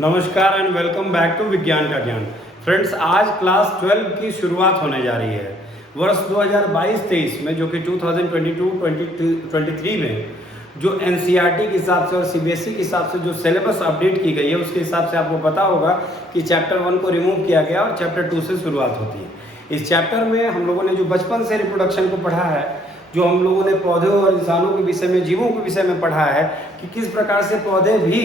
नमस्कार and welcome back to विज्ञान का ज्ञान। फ्रेंड्स, आज क्लास 12 की शुरुआत होने जा रही है। वर्ष 2022-23 में, जो कि 2022-23 में जो एनसीईआरटी के हिसाब से और सीबीएसई के हिसाब से जो सिलेबस अपडेट की गई है, उसके हिसाब से आपको पता होगा कि चैप्टर 1 को रिमूव किया गया और चैप्टर 2 से शुरुआत होती है। इस चैप्टर में हम लोगों ने जो बचपन से रिप्रोडक्शन को पढ़ा है, जो हम लोगों ने पौधों और इंसानों के विषय में, जीवों के विषय में पढ़ा है कि किस प्रकार से पौधे भी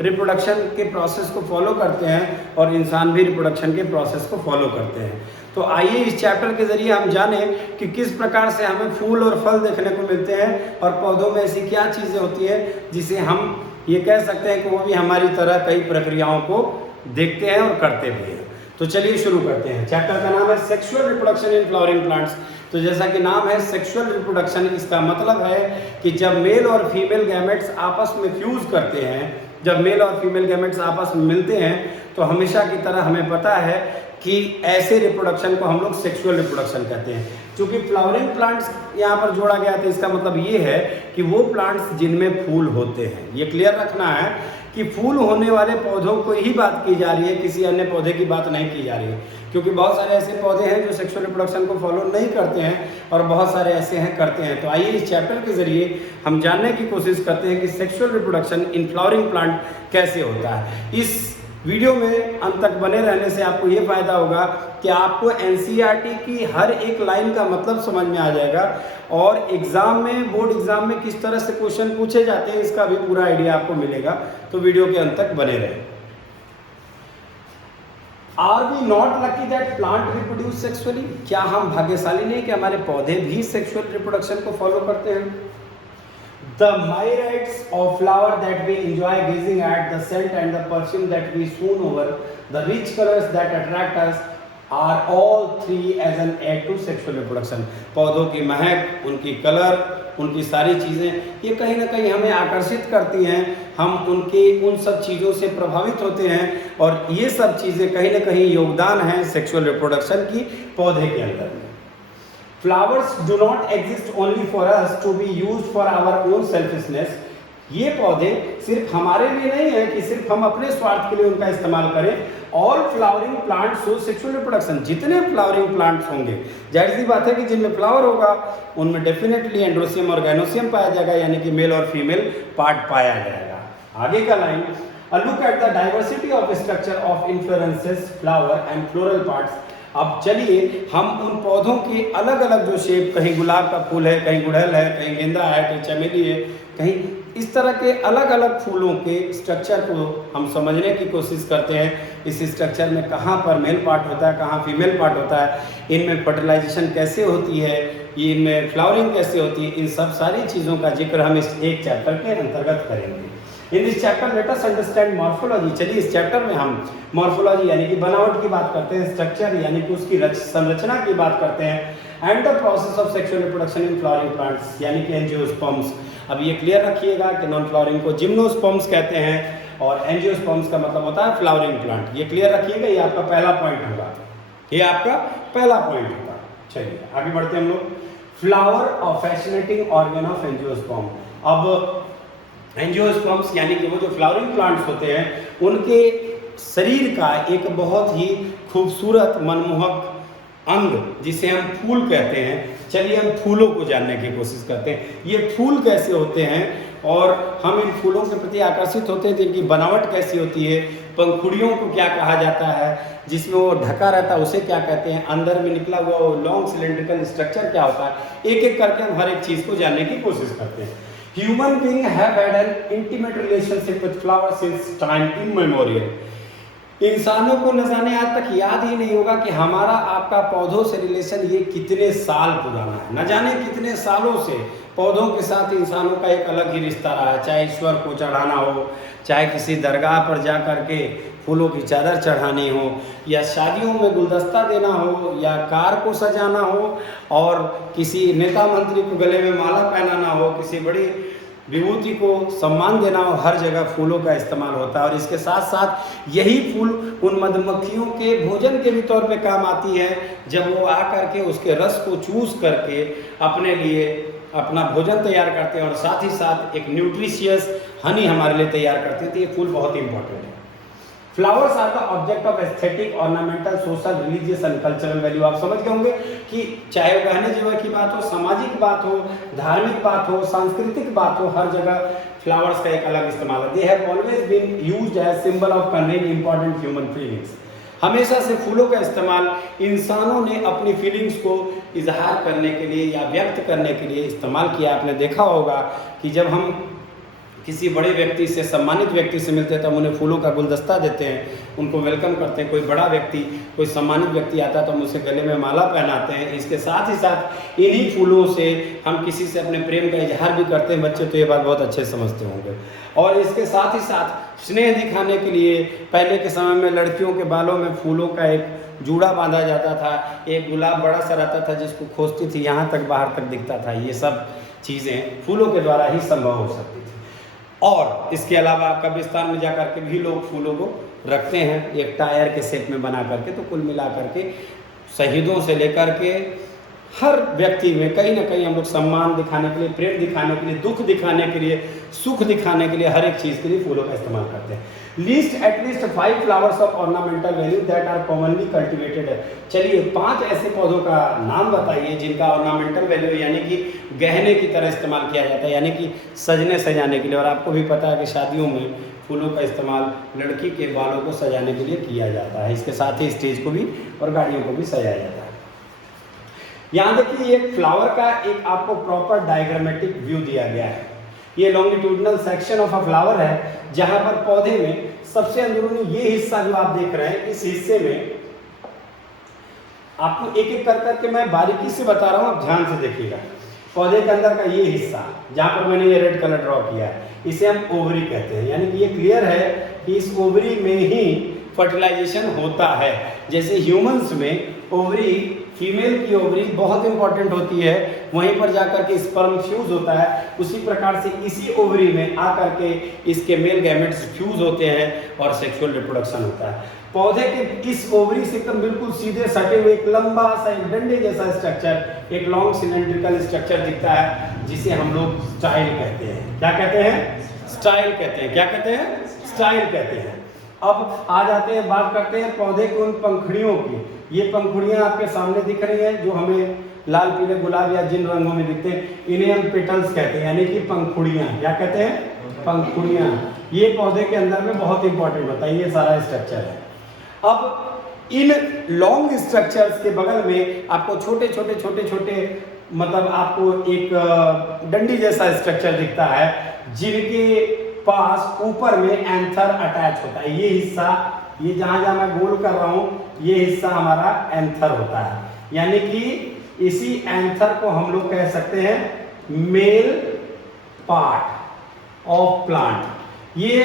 रिप्रोडक्शन के प्रोसेस को फॉलो करते हैं और इंसान भी रिप्रोडक्शन के प्रोसेस को फॉलो करते हैं। तो आइए इस चैप्टर के जरिए हम जानें कि किस प्रकार से हमें फूल और फल देखने को मिलते हैं और पौधों में ऐसी क्या चीज़ें होती है जिसे हम ये कह सकते हैं कि वो भी हमारी तरह कई प्रक्रियाओं को देखते हैं और करते भी हैं। तो चलिए शुरू करते हैं। चैप्टर का नाम है sexual reproduction in flowering plants. तो जैसा कि नाम है सेक्सुअल रिप्रोडक्शन, इसका मतलब है कि जब मेल और फीमेल गैमेट्स आपस में फ्यूज करते हैं, जब मेल और फीमेल गैमेट्स आपस में मिलते हैं, तो हमेशा की तरह हमें पता है कि ऐसे रिप्रोडक्शन को हम लोग सेक्सुअल रिप्रोडक्शन कहते हैं। क्योंकि फ्लावरिंग प्लांट्स यहाँ पर जोड़ा गया था, इसका मतलब ये है कि वो प्लांट्स जिनमें फूल होते हैं। ये क्लियर रखना है कि फूल होने वाले पौधों को ही बात की जा रही है, किसी अन्य पौधे की बात नहीं की जा रही है। क्योंकि बहुत सारे ऐसे पौधे हैं जो सेक्सुअल रिप्रोडक्शन को फॉलो नहीं करते हैं और बहुत सारे ऐसे हैं करते हैं। तो आइए इस चैप्टर के जरिए हम जानने की कोशिश करते हैं कि sexual reproduction in flowering plant कैसे होता है। इस वीडियो में अंत तक बने रहने से आपको ये फायदा होगा कि आपको एनसीईआरटी की हर एक लाइन का मतलब समझ में आ जाएगा और एग्जाम में, बोर्ड एग्जाम में किस तरह से क्वेश्चन पूछे जाते हैं, इसका भी पूरा आइडिया आपको मिलेगा। तो वीडियो के अंत तक बने रहे। Are we not lucky that plant reproduce sexually? क्या हम भाग्यशाली नहीं कि हमारे पौधे भी सेक्सुअल रिप्रोडक्शन को फॉलो करते हैं? The myriads of flower that we enjoy gazing at, the scent and the perfume that we swoon over, the rich colors that attract us, are all three as an aid to sexual reproduction. पौधों की महक, उनकी colour, उनकी सारी चीज़ें ये कहीं ना कहीं हमें आकर्षित करती हैं। हम उनके उन सब चीज़ों से प्रभावित होते हैं और ये सब चीज़ें कहीं ना कहीं योगदान है सेक्सुअल रिप्रोडक्शन की पौधे के अंदर में। Flowers do not exist only for us to be used for our own selfishness. ये पौधे सिर्फ हमारे लिए नहीं है कि सिर्फ हम अपने स्वार्थ के लिए उनका इस्तेमाल करें। All flowering plants show sexual reproduction. जितने फ्लावरिंग प्लांट्स होंगे, जाहिर सी बात है कि जिनमें फ्लावर होगा उनमें डेफिनेटली एंड्रोसियम और गाइनोसियम पाया जाएगा, यानी कि मेल और फीमेल पार्ट पाया जाएगा। आगे का line, A look at the diversity of structure of inflorescences, flower and floral parts. अब चलिए हम उन पौधों के अलग अलग जो शेप, कहीं गुलाब का फूल है, कहीं गुड़हल है, कहीं गेंदा है, कहीं चमेली है, कहीं इस तरह के अलग अलग फूलों के स्ट्रक्चर को हम समझने की कोशिश करते हैं। इस स्ट्रक्चर में कहाँ पर मेल पार्ट होता है, कहाँ फीमेल पार्ट होता है, इनमें फर्टिलाइजेशन कैसे होती है, ये इनमें फ्लावरिंग कैसे होती है, इन सब सारी चीज़ों का जिक्र हम इस एक चैप्टर के अंतर्गत करेंगे। In this chapter let us understand morphology. चलिए इस चैप्टर में हम मॉर्फोलॉजी यानी कि बनावट की बात करते हैं, स्ट्रक्चर यानी कि उसकी संरचना की बात करते हैं, and the process of sexual reproduction in flowering plants यानी कि एंजियोस्पर्म्स। अब ये क्लियर रखिएगा कि नॉन फ्लावरिंग को जिम्नोस्पर्म्स कहते हैं और एंजियोस्पर्म्स का मतलब होता है फ्लावरिंग प्लांट। ये क्लियर रखिएगा, ये आपका पहला पॉइंट होगा, ये आपका पहला पॉइंट होगा। चलिए आगे बढ़ते हैं हम लोग। फ्लावर और फैसिनेटिंग ऑर्गन ऑफ एंजियोस्पर्म। अब एंजियोस्पर्म्स यानी कि वो जो फ्लावरिंग प्लांट्स होते हैं, उनके शरीर का एक बहुत ही खूबसूरत मनमोहक अंग जिसे हम फूल कहते हैं। चलिए हम फूलों को जानने की कोशिश करते हैं। ये फूल कैसे होते हैं और हम इन फूलों के प्रति आकर्षित होते हैं, तो इनकी बनावट कैसी होती है, पंखुड़ियों को क्या कहा जाता है, जिसमें वो ढका रहता है उसे क्या कहते हैं, अंदर में निकला हुआ वो लॉन्ग सिलेंड्रिकल स्ट्रक्चर क्या होता है, एक एक करके हम हर एक चीज़ को जानने की कोशिश करते हैं। Human beings have had an intimate relationship with flowers since time immemorial. इंसानों को न जाने आज तक याद ही नहीं होगा कि हमारा आपका पौधों से रिलेशन ये कितने साल पुराना है। न जाने कितने सालों से पौधों के साथ इंसानों का एक अलग ही रिश्ता रहा है। चाहे ईश्वर को चढ़ाना हो, चाहे किसी दरगाह पर जा कर के फूलों की चादर चढ़ानी हो, या शादियों में गुलदस्ता देना हो, या कार को सजाना हो, और किसी नेता मंत्री को गले में माला पहनाना हो, किसी बड़ी विभूति को सम्मान देना हो, हर जगह फूलों का इस्तेमाल होता है। और इसके साथ साथ यही फूल उन मधुमक्खियों के भोजन के भी तौर पे काम आती है, जब वो आ करके उसके रस को चूस करके अपने लिए अपना भोजन तैयार करते हैं और साथ ही साथ एक न्यूट्रिशियस हनी हमारे लिए तैयार करते हैं। तो ये फूल बहुत ही इंपॉर्टेंट है। Flowers are the object of aesthetic, ornamental, social, religious and cultural value. आप समझ गए होंगे कि चाहे गहने जेवर की बात हो, सामाजिक बात हो, धार्मिक बात हो, सांस्कृतिक बात हो, हर जगह फ्लावर्स का एक अलग इस्तेमाल है। They have always been used as symbol of conveying important human feelings. हमेशा से फूलों का इस्तेमाल इंसानों ने अपनी फीलिंग्स को इजहार करने के लिए या व्यक्त करने के लिए इस्तेमाल किया। आपने देखा होगा कि जब हम किसी बड़े व्यक्ति से, सम्मानित व्यक्ति से मिलते हैं तो हम उन्हें फूलों का गुलदस्ता देते हैं, उनको वेलकम करते हैं। कोई बड़ा व्यक्ति, कोई सम्मानित व्यक्ति आता है तो हम उसे गले में माला पहनाते हैं। इसके साथ ही साथ इन्हीं फूलों से हम किसी से अपने प्रेम का इजहार भी करते हैं। बच्चे तो ये बात बहुत अच्छे समझते होंगे। और इसके साथ ही साथ स्नेह दिखाने के लिए पहले के समय में लड़कियों के बालों में फूलों का एक जूड़ा बांधा जाता था, एक गुलाब बड़ा सा रहता था जिसको खोजती थी, यहाँ तक बाहर तक दिखता था। ये सब चीज़ें फूलों के द्वारा ही संभव हो सकती थी। और इसके अलावा कब्रिस्तान में जाकर के भी लोग फूलों को रखते हैं एक टायर के शेप में बना करके। तो कुल मिला करके शहीदों से लेकर के हर व्यक्ति में कहीं ना कहीं हम लोग सम्मान दिखाने के लिए, प्रेम दिखाने के लिए, दुख दिखाने के लिए, सुख दिखाने के लिए, हर एक चीज़ के लिए फूलों का इस्तेमाल करते हैं। At least 5 flowers of ornamental value that are commonly cultivated है। चलिए 5 ऐसे पौधों का नाम बताइए जिनका ऑर्नामेंटल वैल्यू यानी कि गहने की तरह इस्तेमाल किया जाता है, यानी कि सजने सजाने के लिए। और आपको भी पता है कि शादियों में फूलों का इस्तेमाल लड़की के बालों को सजाने के लिए किया जाता है। इसके साथ ही स्टेज को भी और गाड़ियों को भी सजाया जाता है। यहाँ देखिए एक फ्लावर का एक आपको प्रॉपर डायग्रामेटिक व्यू दिया गया है। ये longitudinal section of a flower है जहां पर पौधे में सबसे अंदरूनी ये हिस्सा जो आप देख रहे हैं, इस हिस्से में आपको एक एक कर करके मैं बारीकी से बता रहा हूं, आप ध्यान से देखिएगा। पौधे के अंदर का ये हिस्सा जहां पर मैंने ये रेड कलर ड्रॉ किया है, इसे हम ओवरी कहते हैं। यानी कि ये क्लियर है कि इस ओवरी में ही फर्टिलाइजेशन होता है। जैसे ह्यूमंस में ओवरी, फीमेल की ओवरी बहुत इंपॉर्टेंट होती है, वहीं पर जाकर के स्पर्म फ्यूज होता है, उसी प्रकार से इसी ओवरी में आकर के इसके मेल गैमेट्स फ्यूज होते हैं और सेक्सुअल रिप्रोडक्शन होता है। पौधे के इस ओवरी से एकदम बिल्कुल सीधे सटे हुए एक लंबा सा एक डंडे जैसा स्ट्रक्चर, एक लॉन्ग सिलेंड्रिकल स्ट्रक्चर दिखता है जिसे हम लोग स्टाइल कहते हैं। क्या कहते हैं? स्टाइल कहते हैं। क्या कहते हैं? स्टाइल कहते हैं। अब आ जाते हैं, बात करते हैं पौधे की उन पंखुड़ियों की। ये पंखुड़ियां आपके सामने दिख रही हैं जो हमें लाल, पीले, गुलाब या जिन रंगों में दिखते हैं, इन्हें हम पेटल्स कहते हैं, यानी कि पंखुड़ियां। क्या कहते हैं? पंखुड़ियां। ये पौधे के अंदर में बहुत इंपॉर्टेंट होता है, ये सारा स्ट्रक्चर है। अब इन लॉन्ग स्ट्रक्चर्स के बगल में आपको छोटे छोटे छोटे छोटे मतलब आपको एक डंडी जैसा स्ट्रक्चर दिखता है जिनके पास ऊपर में एंथर अटैच होता है। ये हिस्सा, ये जहां जहां मैं गोल कर रहा हूं, ये हिस्सा हमारा एंथर होता है। यानी कि इसी एंथर को हम लोग कह सकते हैं मेल पार्ट ऑफ प्लांट। ये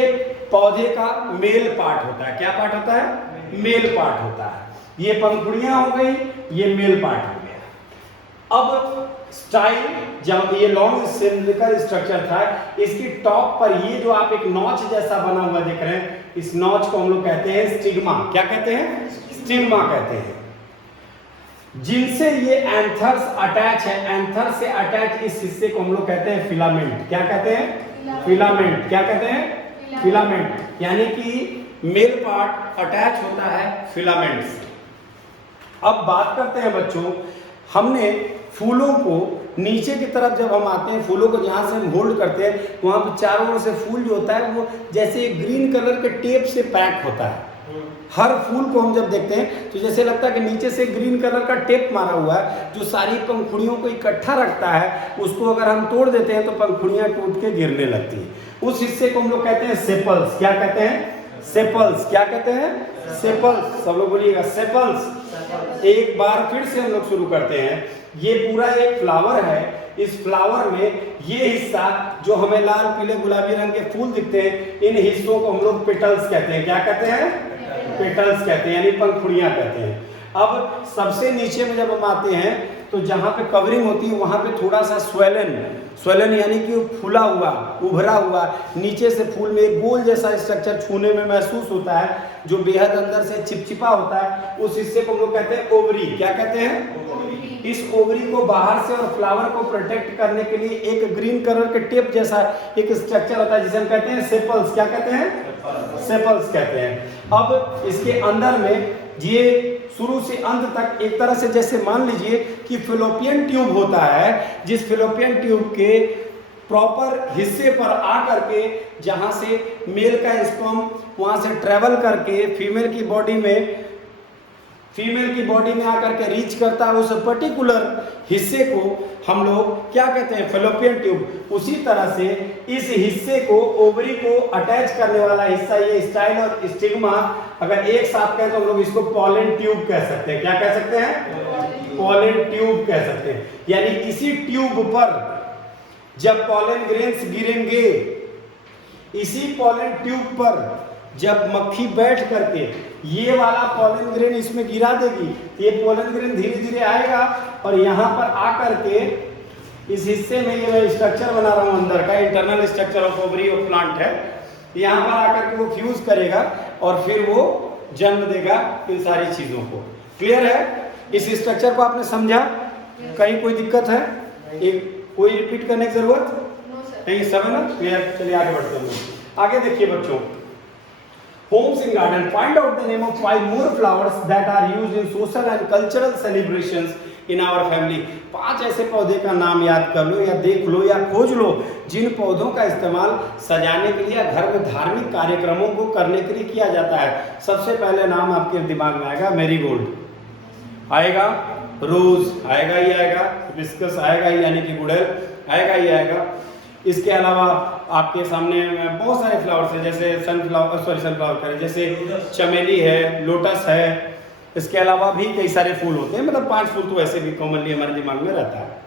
पौधे का मेल पार्ट होता है। क्या पार्ट होता है? मेल पार्ट होता है। ये पंखुड़ियां हो गई, ये मेल पार्ट हो गया। अब स्टाइल, जब ये लॉन्ग सिलिंड्रिकल स्ट्रक्चर था, इसकी टॉप पर ये जो आप एक नॉच जैसा बना हुआ देख रहे हैं, इस नॉच को हम लोग कहते हैं स्टिग्मा। क्या कहते हैं? स्टिग्मा कहते हैं। जिनसे ये एंथर्स अटैच है, एंथर से अटैच इस हिस्से को हम लोग कहते हैं फिलामेंट। क्या कहते हैं? फिलामेंट। क्या कहते हैं? फिलामेंट। यानी कि मेल पार्ट अटैच होता है फिलामेंट्स। अब बात करते हैं बच्चों, हमने फूलों को नीचे की तरफ जब हम आते हैं, फूलों को जहाँ से हम होल्ड करते हैं, वहाँ पर चारों ओर से फूल जो होता है वो जैसे ग्रीन कलर के टेप से पैक होता है। हर फूल को हम जब देखते हैं तो जैसे लगता है कि नीचे से ग्रीन कलर का टेप मारा हुआ है जो सारी पंखुड़ियों को इकट्ठा रखता है। उसको अगर हम तोड़ देते हैं तो पंखुड़ियाँ टूट के गिरने लगती हैं। उस हिस्से को हम लोग कहते हैं सेपल्स। क्या कहते हैं? सेपल्स। क्या कहते हैं? सेपल्स। सब लोग बोलिएगा सेपल्स। एक बार फिर से हम लोग शुरू करते हैं। ये पूरा एक फ्लावर है। इस फ्लावर में ये हिस्सा जो हमें लाल, पीले, गुलाबी रंग के फूल दिखते हैं, इन हिस्सों को हम लोग पेटल्स कहते हैं। क्या कहते हैं? पेटल्स कहते हैं, यानी पंखुड़ियां कहते हैं। अब सबसे नीचे में जब हम आते हैं तो जहाँ पे कवरिंग होती है वहाँ पे थोड़ा सा स्वेलन यानी कि फूला हुआ, उभरा हुआ, नीचे से फूल में एक गोल जैसा स्ट्रक्चर छूने में महसूस होता है जो बेहद अंदर से चिपचिपा होता है। उस हिस्से को हम लोग कहते हैं ओवरी। क्या कहते हैं? इस ओवरी को बाहर से और फ्लावर को प्रोटेक्ट करने के लिए एक ग्रीन कलर के टेप जैसा एक स्ट्रक्चर होता है जिसे हम कहते हैं सेपल्स। क्या कहते हैं? सेपल्स कहते हैं। अब इसके अंदर में ये शुरू से अंत तक एक तरह से जैसे मान लीजिए कि फिलोपियन ट्यूब होता है, जिस फिलोपियन ट्यूब के प्रॉपर हिस्से पर आकर के जहां से मेल का स्पर्म वहां से ट्रेवल करके फीमेल की बॉडी में आकर के रीच करता है उस पर्टिकुलर हिस्से को हम लोग क्या कहते हैं? Fallopian tube. उसी तरह से इस हिस्से को ओवरी को अटैच करने वाला हिस्सा ये स्टाइल और स्टिग्मा अगर एक साथ कहें तो हम लोग इसको पॉलन ट्यूब कह सकते हैं। क्या कह सकते हैं? पॉलन ट्यूब कह सकते हैं। यानी इसी ट्यूब पर जब पॉलन ग्रेन्स गिरेंगे, इसी पॉलन ट्यूब पर जब मक्खी बैठ करके ये वाला पॉलन ग्रेन इसमें गिरा देगी, ये पॉलन ग्रेन धीरे धीरे आएगा और यहाँ पर आकर के इस हिस्से में ये मैं स्ट्रक्चर बना रहा हूँ अंदर का, internal structure of ovary of plant है, यहाँ पर आकर के वो फ्यूज करेगा और फिर वो जन्म देगा इन सारी चीजों को। क्लियर है? इस स्ट्रक्चर को आपने समझा? कहीं कोई दिक्कत है? कोई रिपीट करने की जरूरत नहीं? सब है ना? क्लियर? चलिए आगे बढ़ते हैं। आगे देखिए बच्चों, homes in garden, find out the name of 5 more flowers that are used in social and cultural celebrations in our family। 5 ऐसे पौधे का नाम याद कर लो या देख लो या खोज लो जिन पौधों का इस्तेमाल सजाने के लिए या घर में धार्मिक कार्यक्रमों को करने के लिए किया जाता है। सबसे पहले नाम आपके दिमाग में आएगा मैरीगोल्ड आएगा, रोज आएगा ही आएगा, हिबिस्कस आएगा ही यानी कि गुड़हल आएगा ही आएगा। इसके अलावा आपके सामने बहुत सारे फ्लावर्स हैं जैसे सनफ्लावर करें, जैसे चमेली है, लोटस है। इसके अलावा भी कई सारे फूल होते हैं, मतलब 5 फूल तो ऐसे भी कॉमनली हमारे दिमाग में रहता है।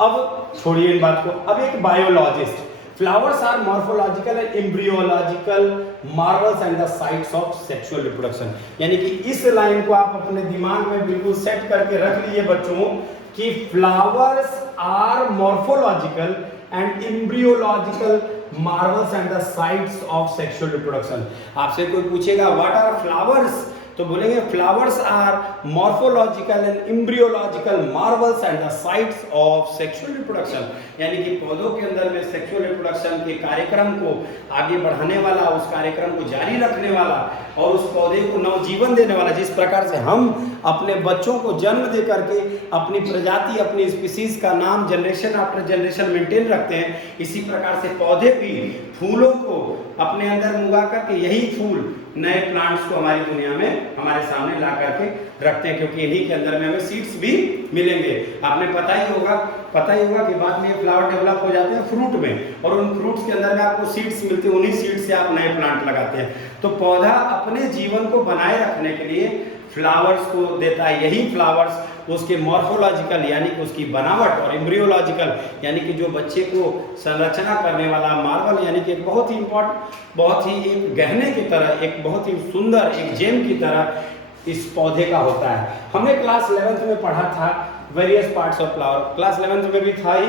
अब छोड़िए इन बात को, अब एक biologist, flowers are morphological and embryological marvels and the sites of sexual reproduction. यानी कि इस लाइन को आप अपने दिमाग में बिल्कुल सेट करके रख लीजिए बच्चों कि flowers are morphological and embryological marvels and the sites of sexual reproduction। आपसे कोई पूछेगा what are flowers, तो बोलेंगे flowers are morphological and embryological marvels and the sites of sexual reproduction. यानी कि पौधों के अंदर में सेक्सुअल रिप्रोडक्शन के कार्यक्रम को आगे बढ़ाने वाला, उस कार्यक्रम को जारी रखने वाला और उस पौधे को नवजीवन देने वाला। जिस प्रकार से हम अपने बच्चों को जन्म दे करके अपनी प्रजाति, अपनी स्पीसीज का नाम जनरेशन आफ्टर जनरेशन मेंटेन रखते हैं, इसी प्रकार से पौधे भी फूलों को अपने अंदर उगा करके यही फूल नए प्लांट्स को हमारी दुनिया में हमारे सामने ला करके रखते हैं, क्योंकि इन्हीं के अंदर में हमें सीड्स भी मिलेंगे। आपने पता ही होगा कि बाद में ये फ्लावर डेवलप हो जाते हैं फ्रूट में, और उन फ्रूट्स के अंदर में आपको सीड्स मिलते हैं, उन्हीं सीड्स से आप नए प्लांट लगाते हैं। तो पौधा अपने जीवन को बनाए रखने के लिए फ्लावर्स को देता है। यही फ्लावर्स उसके मॉर्फोलॉजिकल यानी कि उसकी बनावट और एम्ब्रियोलॉजिकल यानी कि जो बच्चे को संरचना करने वाला मार्वल यानी कि बहुत ही इम्पोर्टेंट, बहुत ही एक गहने की तरह, एक बहुत ही सुंदर एक जेम की तरह इस पौधे का होता है। हमने क्लास 11th में पढ़ा था various parts of flower, class 11th में भी था ही।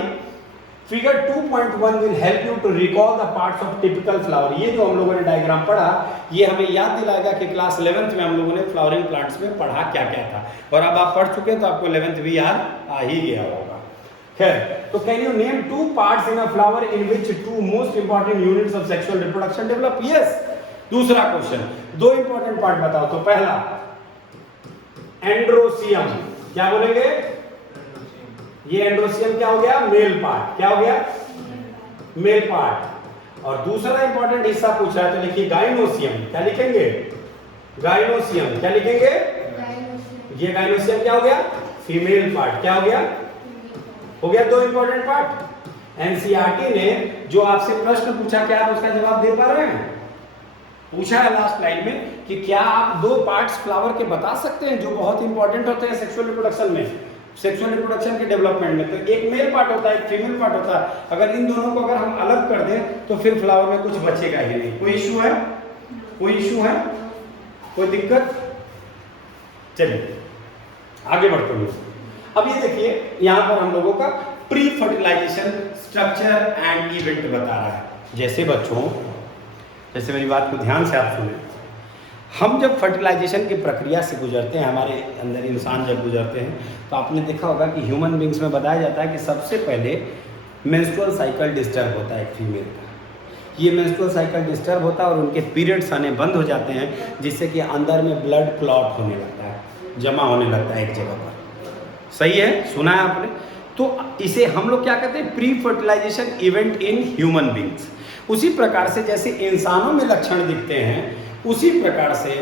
Figure 2.1 will help you to recall the parts of typical flower. ये जो हम लोगों ने डायग्राम पढ़ा, ये हमें याद दिलाएगा कि क्लास 11th में हम लोगों ने फ्लावरिंग प्लांट्स में पढ़ा क्या क्या था, और अब आप पढ़ चुके हैं तो आपको 11th भी याद आ ही गया होगा। खैर, तो can you name 2 parts in a flower in which 2 most important units of sexual reproduction develop? Yes. दूसरा क्वेश्चन, 2 इंपॉर्टेंट पार्ट बताओ। तो पहला एंड्रोसियम, क्या बोलेंगे? ये एंड्रोसियम क्या हो गया? Male part. क्या हो गया? Male part. और दूसरा इंपॉर्टेंट हिस्सा पूछा है तो लिखिए गाइनोसियम। क्या लिखेंगे? गाइनोसियम। क्या लिखेंगे? ये गाइनोसियम क्या हो गया? Female part. क्या हो गया? हो गया 2 इंपॉर्टेंट पार्ट। एनसीईआरटी ने जो आपसे प्रश्न पूछा, क्या आप उसका जवाब दे पा रहे हैं? पूछा है लास्ट लाइन में कि क्या आप 2 पार्ट्स फ्लावर के बता सकते हैं जो बहुत इंपॉर्टेंट होते हैं सेक्सुअल रिप्रोडक्शन में, सेक्सुअल रिप्रोडक्शन के डेवलपमेंट में? तो एक मेल पार्ट होता है, एक फीमेल पार्ट होता है। अगर इन दोनों को अगर हम अलग कर दें तो फिर फ्लावर में कुछ बचेगा ही नहीं। कोई इशू है? कोई इशू है? कोई दिक्कत? चलिए आगे बढ़ते हैं। अब ये देखिए, यहां पर हम लोगों का pre fertilisation structure and event बता रहा है। जैसे बच्चों, जैसे मेरी बात को ध्यान से आप सुने, हम जब फर्टिलाइजेशन की प्रक्रिया से गुजरते हैं, हमारे अंदर इंसान जब गुजरते हैं, तो आपने देखा होगा कि ह्यूमन बींग्स में बताया जाता है कि सबसे पहले मेंस्ट्रुअल साइकिल डिस्टर्ब होता है एक फीमेल का। ये मेंस्ट्रुअल साइकिल डिस्टर्ब होता है और उनके पीरियड्स आने बंद हो जाते हैं, जिससे कि अंदर में ब्लड क्लॉट होने लगता है, जमा होने लगता है एक जगह पर। सही है, सुना है आपने? तो इसे हम लोग क्या कहते हैं, pre fertilisation event in human beings. उसी प्रकार से जैसे इंसानों में लक्षण दिखते हैं, उसी प्रकार से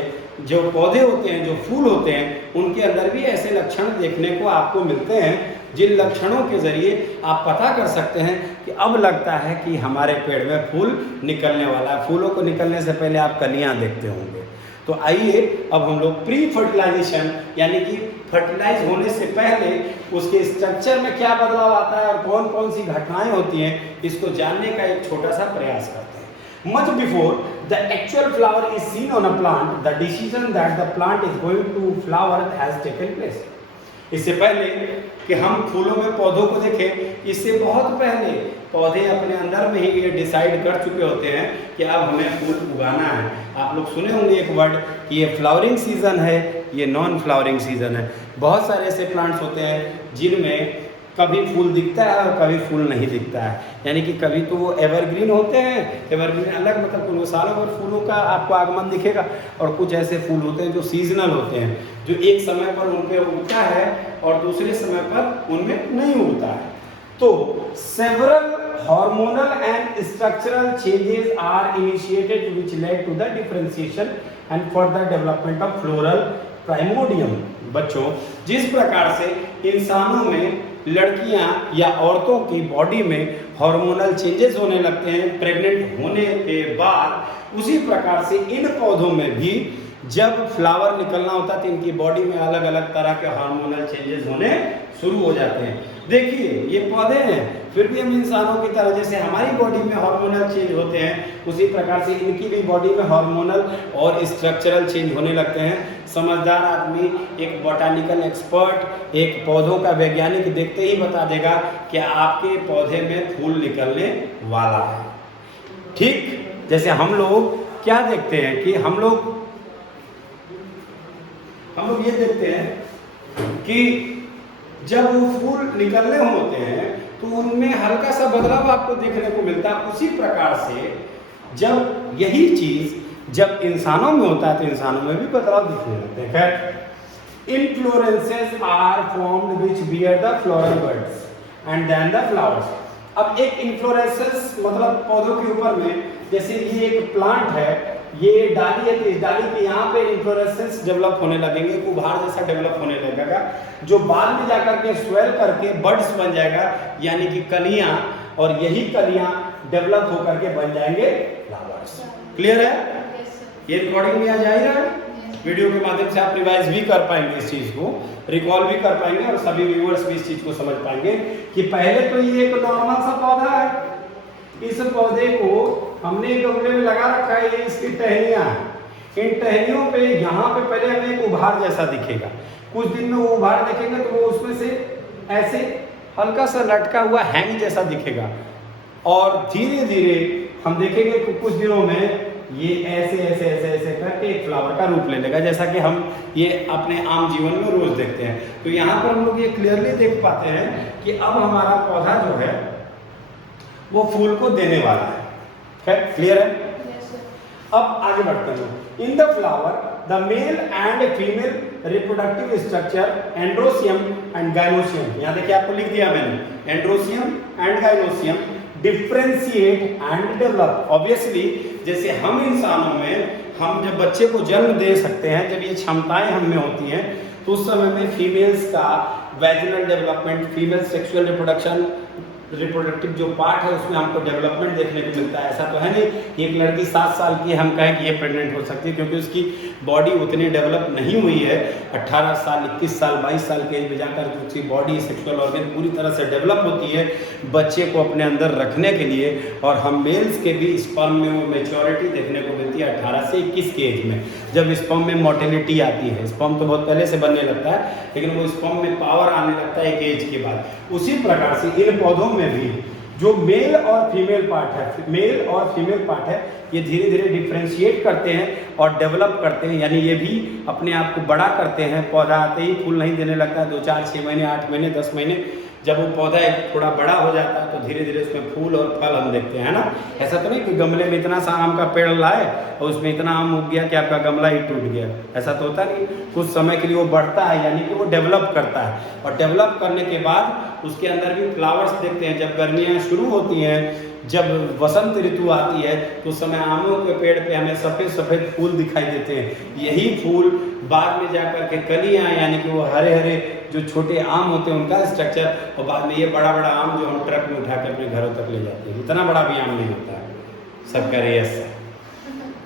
जो पौधे होते हैं, जो फूल होते हैं, उनके अंदर भी ऐसे लक्षण देखने को आपको मिलते हैं, जिन लक्षणों के जरिए आप पता कर सकते हैं कि अब लगता है कि हमारे पेड़ में फूल निकलने वाला है। फूलों को निकलने से पहले आप कलियां देखते होंगे। तो आइए अब हम लोग प्री फर्टिलाइजेशन यानी कि फर्टिलाइज होने से पहले उसके स्ट्रक्चर में क्या बदलाव आता है और कौन कौन सी घटनाएं होती हैं, इसको जानने का एक छोटा सा प्रयास करते हैं। Much before the actual flower is seen on a plant, the decision that the plant is going to flower has taken place. इससे पहले कि हम फूलों में पौधों को देखें, इससे बहुत पहले पौधे अपने अंदर में ही ये डिसाइड कर चुके होते हैं कि अब हमें फूल उगाना है। आप लोग सुने होंगे एक वर्ड कि ये फ्लावरिंग सीजन है, ये नॉन फ्लावरिंग सीजन है। बहुत सारे ऐसे प्लांट्स होते हैं जिनमें कभी फूल दिखता है और कभी फूल नहीं दिखता है, यानी कि कभी तो वो एवरग्रीन होते हैं, एवरग्रीन अलग मतलब उनको सालों भर फूलों का आपको आगमन दिखेगा, और कुछ ऐसे फूल होते हैं जो सीजनल होते हैं, जो एक समय पर उन पे उगता है और दूसरे समय पर उनमें नहीं उगता है। तो several hormonal and structural changes are initiated which led to the differentiation and further development of floral primordium. बच्चों, जिस प्रकार से इंसानों में, लड़कियां या औरतों की बॉडी में हार्मोनल चेंजेस होने लगते हैं प्रेग्नेंट होने के बाद, उसी प्रकार से इन पौधों में भी जब फ्लावर निकलना होता है तो इनकी बॉडी में अलग अलग तरह के हार्मोनल चेंजेस होने शुरू हो जाते हैं। देखिए ये पौधे हैं, फिर भी हम इंसानों की तरह जैसे हमारी बॉडी में हार्मोनल चेंज होते हैं, उसी प्रकार से इनकी भी बॉडी में हार्मोनल और स्ट्रक्चरल चेंज होने लगते हैं। समझदार आदमी, एक बॉटैनिकल एक्सपर्ट, एक पौधों का वैज्ञानिक देखते ही बता देगा कि आपके पौधे में फूल निकलने वाला है। ठीक जैसे हम लोग क्या देखते हैं कि हम लोग ये देखते हैं कि जब वो फूल निकलने होते हैं तो उनमें हल्का सा बदलाव आपको देखने को मिलता है। उसी प्रकार से जब यही चीज जब इंसानों में होता है तो इंसानों में भी बदलाव दिखने लगते हैं। खैर, inflorescences are formed which bear the floral buds and then the flowers. अब एक इन्फ्लोरेंसेस मतलब पौधों के ऊपर में, जैसे ये एक प्लांट है, ये डाली है, तो इस डाली के यहाँ पे इन्फ्लोरेंसेस डेवलप होने लगेंगे, उभार जैसा डेवलप होने लगेगा, जो बाद में जाकर के स्वेल करके बड्स बन जाएगा, यानी कि कलियां, और यही कलियां डेवलप होकर के बन जाएंगे फ्लावर्स। क्लियर है? ये रिकॉर्डिंग में आ जाएगा, वीडियो के माध्यम से आप रिवाइज भी कर पाएंगे, इस चीज को रिकॉल भी कर पाएंगे, और सभी व्यूअर्स भी इस चीज को समझ पाएंगे कि पहले तो ये एक नॉर्मल सा पौधा है, इस पौधे को हमने एक गमले में लगा रखा है, ये इसकी टहनियां हैं। इन टहनियों पे यहाँ पे पहले हमें एक उभार जैसा दिखेगा, कुछ दिन में वो उभार देखेंगे तो वो उसमें से ऐसे हल्का सा लटका हुआ हैंग जैसा दिखेगा, और धीरे धीरे हम देखेंगे कि कुछ दिनों में ये ऐसे ऐसे ऐसे ऐसे करके एक फ्लावर का रूप ले लेगा, जैसा कि हम ये अपने आम जीवन में रोज देखते हैं। तो यहाँ पर हम लोग ये क्लियरली देख पाते हैं कि अब हमारा पौधा जो है वो फूल को देने वाला है। खैर, क्लियर है? अब आगे बढ़ते हैं। In the flower the male and female reproductive structure androecium and gynoecium, यहाँ देखिए आपको लिख दिया मैंने, androecium and gynoecium differentiate and develop. Obviously जैसे हम इंसानों में, हम जब बच्चे को जन्म दे सकते हैं, जब ये क्षमताएं हम में होती हैं, तो उस समय में फीमेल्स का vaginal development, female sexual reproductive जो पार्ट है उसमें हमको डेवलपमेंट देखने को मिलता है। ऐसा तो है नहीं कि एक लड़की 7 साल की हम कहें कि ये प्रेग्नेंट हो सकती है, क्योंकि उसकी बॉडी उतनी डेवलप नहीं हुई है। 18 साल, 21 साल, 22 साल के एज में जाकर उसकी बॉडी, सेक्सुअल ऑर्गन पूरी तरह से डेवलप होती है बच्चे को अपने अंदर रखने के लिए। और हम मेल्स के भी स्पर्म में वो मेच्योरिटी देखने को मिलती है 18 से 21 के एज में, जब स्पर्म में मोटिलिटी आती है। स्पर्म तो बहुत पहले से बनने लगता है, लेकिन वो स्पर्म में पावर आने लगता है एक एज के बाद। उसी प्रकार से इन पौधों में भी जो मेल और फीमेल पार्ट है, मेल और फीमेल पार्ट है, ये धीरे धीरे डिफ्रेंशिएट करते हैं और डेवलप करते हैं, यानी ये भी अपने आप को बड़ा करते हैं। पौधा आते ही फूल नहीं देने लगता है, 2, 4, 6 महीने, 8 महीने, 10 महीने, जब वो पौधा एक थोड़ा बड़ा हो जाता है तो धीरे धीरे उसमें फूल और फल हम देखते हैं ना। ऐसा तो नहीं कि गमले में इतना सा आम का पेड़ लाए और उसमें इतना आम उग गया कि आपका गमला ही टूट गया, ऐसा तो होता नहीं। कुछ समय के लिए वो बढ़ता है, यानी कि वो डेवलप करता है, और डेवलप करने के बाद उसके अंदर भी फ्लावर्स देखते हैं। जब गर्मियाँ शुरू होती हैं, जब वसंत ऋतु आती है, तो उस समय आमों के पेड़ पे हमें सफ़ेद सफ़ेद फूल दिखाई देते हैं। यही फूल बाद में जाकर के कलियाँ, यानी कि वो हरे हरे जो छोटे आम होते हैं उनका स्ट्रक्चर, और बाद में ये बड़ा बड़ा आम जो हम ट्रक में उठा कर अपने घरों तक ले जाते हैं। इतना बड़ा भी आम नहीं होता है सबका रेस।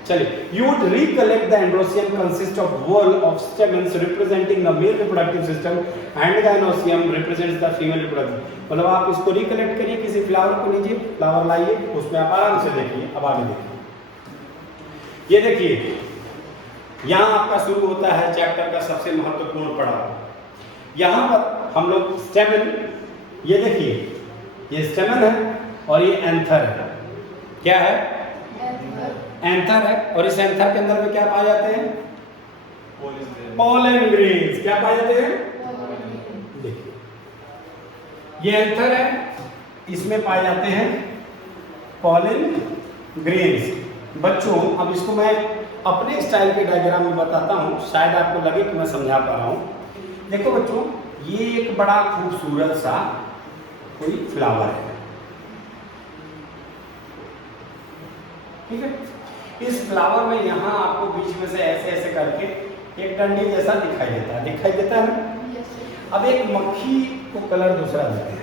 चलिए, you would recollect the androecium consists of whorl of stamens representing the male reproductive system and the gynoecium represents the female reproductive। मतलब आप इसको रिकलेक्ट करिए, किसी फ्लावर को लीजिए, फ्लावर लाइए, उसमें आप आराम से देखिए। अब आगे देखिए, ये देखिए यहाँ आपका शुरू होता है चैप्टर का सबसे महत्वपूर्ण पड़ाव। यहाँ पर हम लोग स्टेमन, ये देखिए ये स्टेमन है और ये एंथर है। क्या है? एंथर है। और इस एंथर के अंदर में क्या पाए जाते हैं? Pollen grains. क्या पाए जाते हैं? देखिए ये एंथर है, इसमें पाए जाते हैं पोलन ग्रेन्स। बच्चों अब इसको मैं अपने स्टाइल के डायग्राम में बताता हूँ, शायद आपको लगे कि मैं समझा पा रहा हूँ। देखो बच्चों, ये एक बड़ा खूबसूरत सा कोई फ्लावर है, ठीक है। इस फ्लावर में यहाँ आपको बीच में से ऐसे ऐसे करके एक डंडी जैसा दिखाई देता है, दिखाई देता है ना। अब एक मक्खी को कलर दूसरा देते हैं।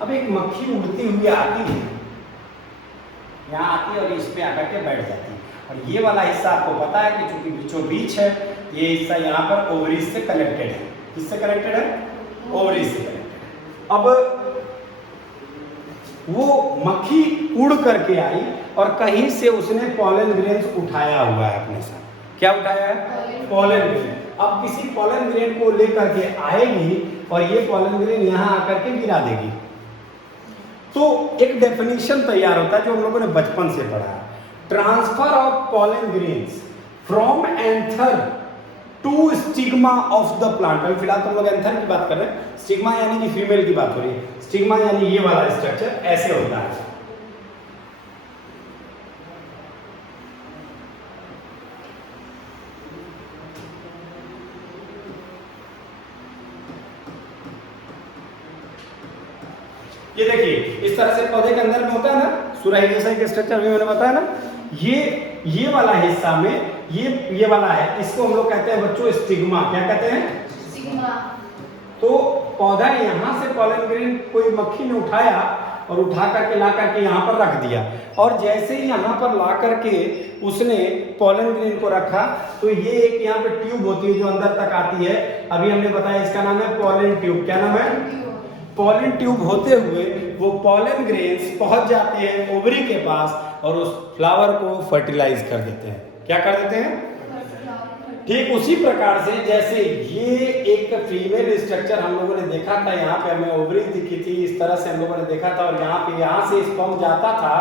अब एक मक्खी उड़ती हुई आती है, यहाँ आती है और इस पे आकर के बैठ जाती है। और ये वाला हिस्सा आपको पता है कि चूंकि बीचों बीच है, ये हिस्सा यहाँ पर ओवरीज से कनेक्टेड है। किससे कनेक्टेड है? ओवरीज से कनेक्टेड। अब वो मक्खी उड़ करके आई और कहीं से उसने पोलन ग्रेन्स उठाया हुआ है अपने साथ। क्या उठाया है? Pollen grain. अब किसी पोलन ग्रेन को लेकर के आएगी और ये पोलन ग्रेन यहाँ आकर के गिरा देगी, तो एक डेफिनेशन तैयार होता है जो हम लोगों ने बचपन से पढ़ा है। Transfer of pollen grains from anther to stigma of the plant. अभी फिलहाल तुम लोग एंथर की बात कर रहे हैं, स्टिग्मा यानी कि फीमेल की बात हो रही है। स्टिग्मा यानी ये वाला स्ट्रक्चर ऐसे होता है। ये देखिए इस तरह से पौधे के अंदर में होता है ना, सुराही जैसा एक स्ट्रक्चर भी मैंने बताया ना। ये वाला हिस्सा में ये वाला है, इसको हम लोग कहते हैं बच्चों स्टिग्मा। क्या कहते हैं? स्टिग्मा। तो पौधा यहाँ से पोलन ग्रेन कोई मक्खी ने उठाया और उठा करके ला करके यहाँ पर रख दिया, और जैसे ही यहाँ पर ला करके उसने पोलन ग्रेन को रखा तो ये एक यहाँ पे ट्यूब होती है जो अंदर तक आती है। अभी हमने बताया इसका नाम है पोलन ट्यूब। क्या नाम है? पोलन ट्यूब होते हुए वो पोलन ग्रेन्स पहुंच जाते हैं ओवरी के पास और उस फ्लावर को फर्टिलाइज कर देते हैं। क्या कर देते हैं? ठीक उसी प्रकार से जैसे ये एक फीमेल स्ट्रक्चर हम लोगों ने देखा था, यहाँ पे हमें ओवरी दिखी थी, इस तरह से हम लोगों ने देखा था, और यहाँ से स्पर्म जाता था,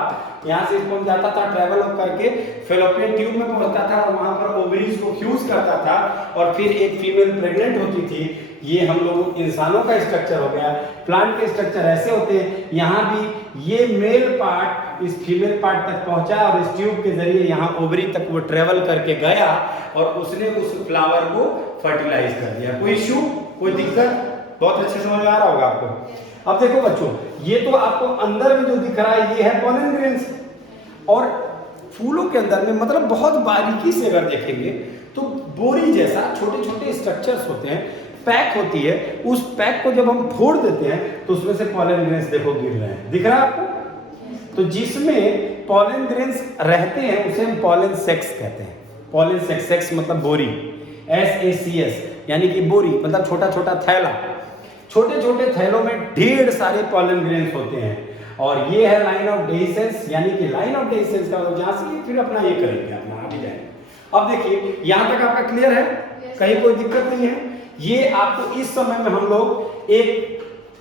यहाँ से स्पर्म जाता था, ट्रेवल करके फेलोपियन ट्यूब में पहुंचता था और वहां पर ओवरीज को फ्यूज करता था और फिर एक फीमेल प्रेग्नेंट होती थी। ये हम लोग इंसानों का स्ट्रक्चर हो गया। प्लांट के स्ट्रक्चर ऐसे होते हैं। यहाँ भी ये मेल पार्ट इस फीमेल पार्ट तक पहुंचा और इस ट्यूब के जरिए यहाँ ओवरी तक वो ट्रेवल करके गया और उसने उस फ्लावर को फर्टिलाइज कर दिया। कोई इश्यू, कोई दिक्कत? बहुत अच्छे समझ में आ रहा होगा आपको। अब देखो बच्चों, ये तो आपको अंदर में जो दिख रहा है ये है पोलन ग्रेन्स, और फूलों के अंदर में मतलब बहुत बारीकी से अगर देखेंगे तो बोरी जैसा छोटे छोटे स्ट्रक्चर्स होते हैं, पैक होती है। उस पैक को जब हम फोड़ देते हैं तो उसमें से पोलन ग्रेन्स देखो गिर रहे हैं, दिख रहा है आपको? तो जिसमें पोलन ग्रेन्स रहते हैं उसे हम पोलन सेक्स कहते हैं। पोलन सेक्स, सेक्स मतलब बोरी, SACS यानी कि बोरी मतलब छोटा छोटा थैला। छोटे छोटे थैलों में ढेर सारे पोलन ग्रेन्स होते हैं, और ये है लाइन ऑफ डेhiscence, यानी कि लाइन ऑफ डेhiscence का मतलब जहां से फिर अपना ये करेंगे, अपना आगे जाएंगे। अब देखिए यहाँ तक आपका क्लियर है? कहीं कोई दिक्कत नहीं है? ये आपको इस समय में हम लोग एक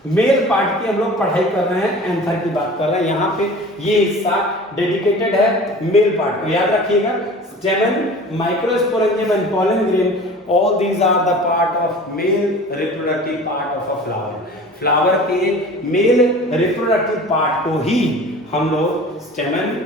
मेल पार्ट की हम लोग पढ़ाई कर रहे हैं, एंथर की बात कर रहे हैं। यहाँ पे ये हिस्सा डेडिकेटेड है मेल पार्ट को, याद रखिएगा। Stamen, microsporangium and pollen grain, all these are the part of male reproductive part of a flower. Flower के मेल रिप्रोडक्टिव पार्ट को ही हम लोग स्टेमन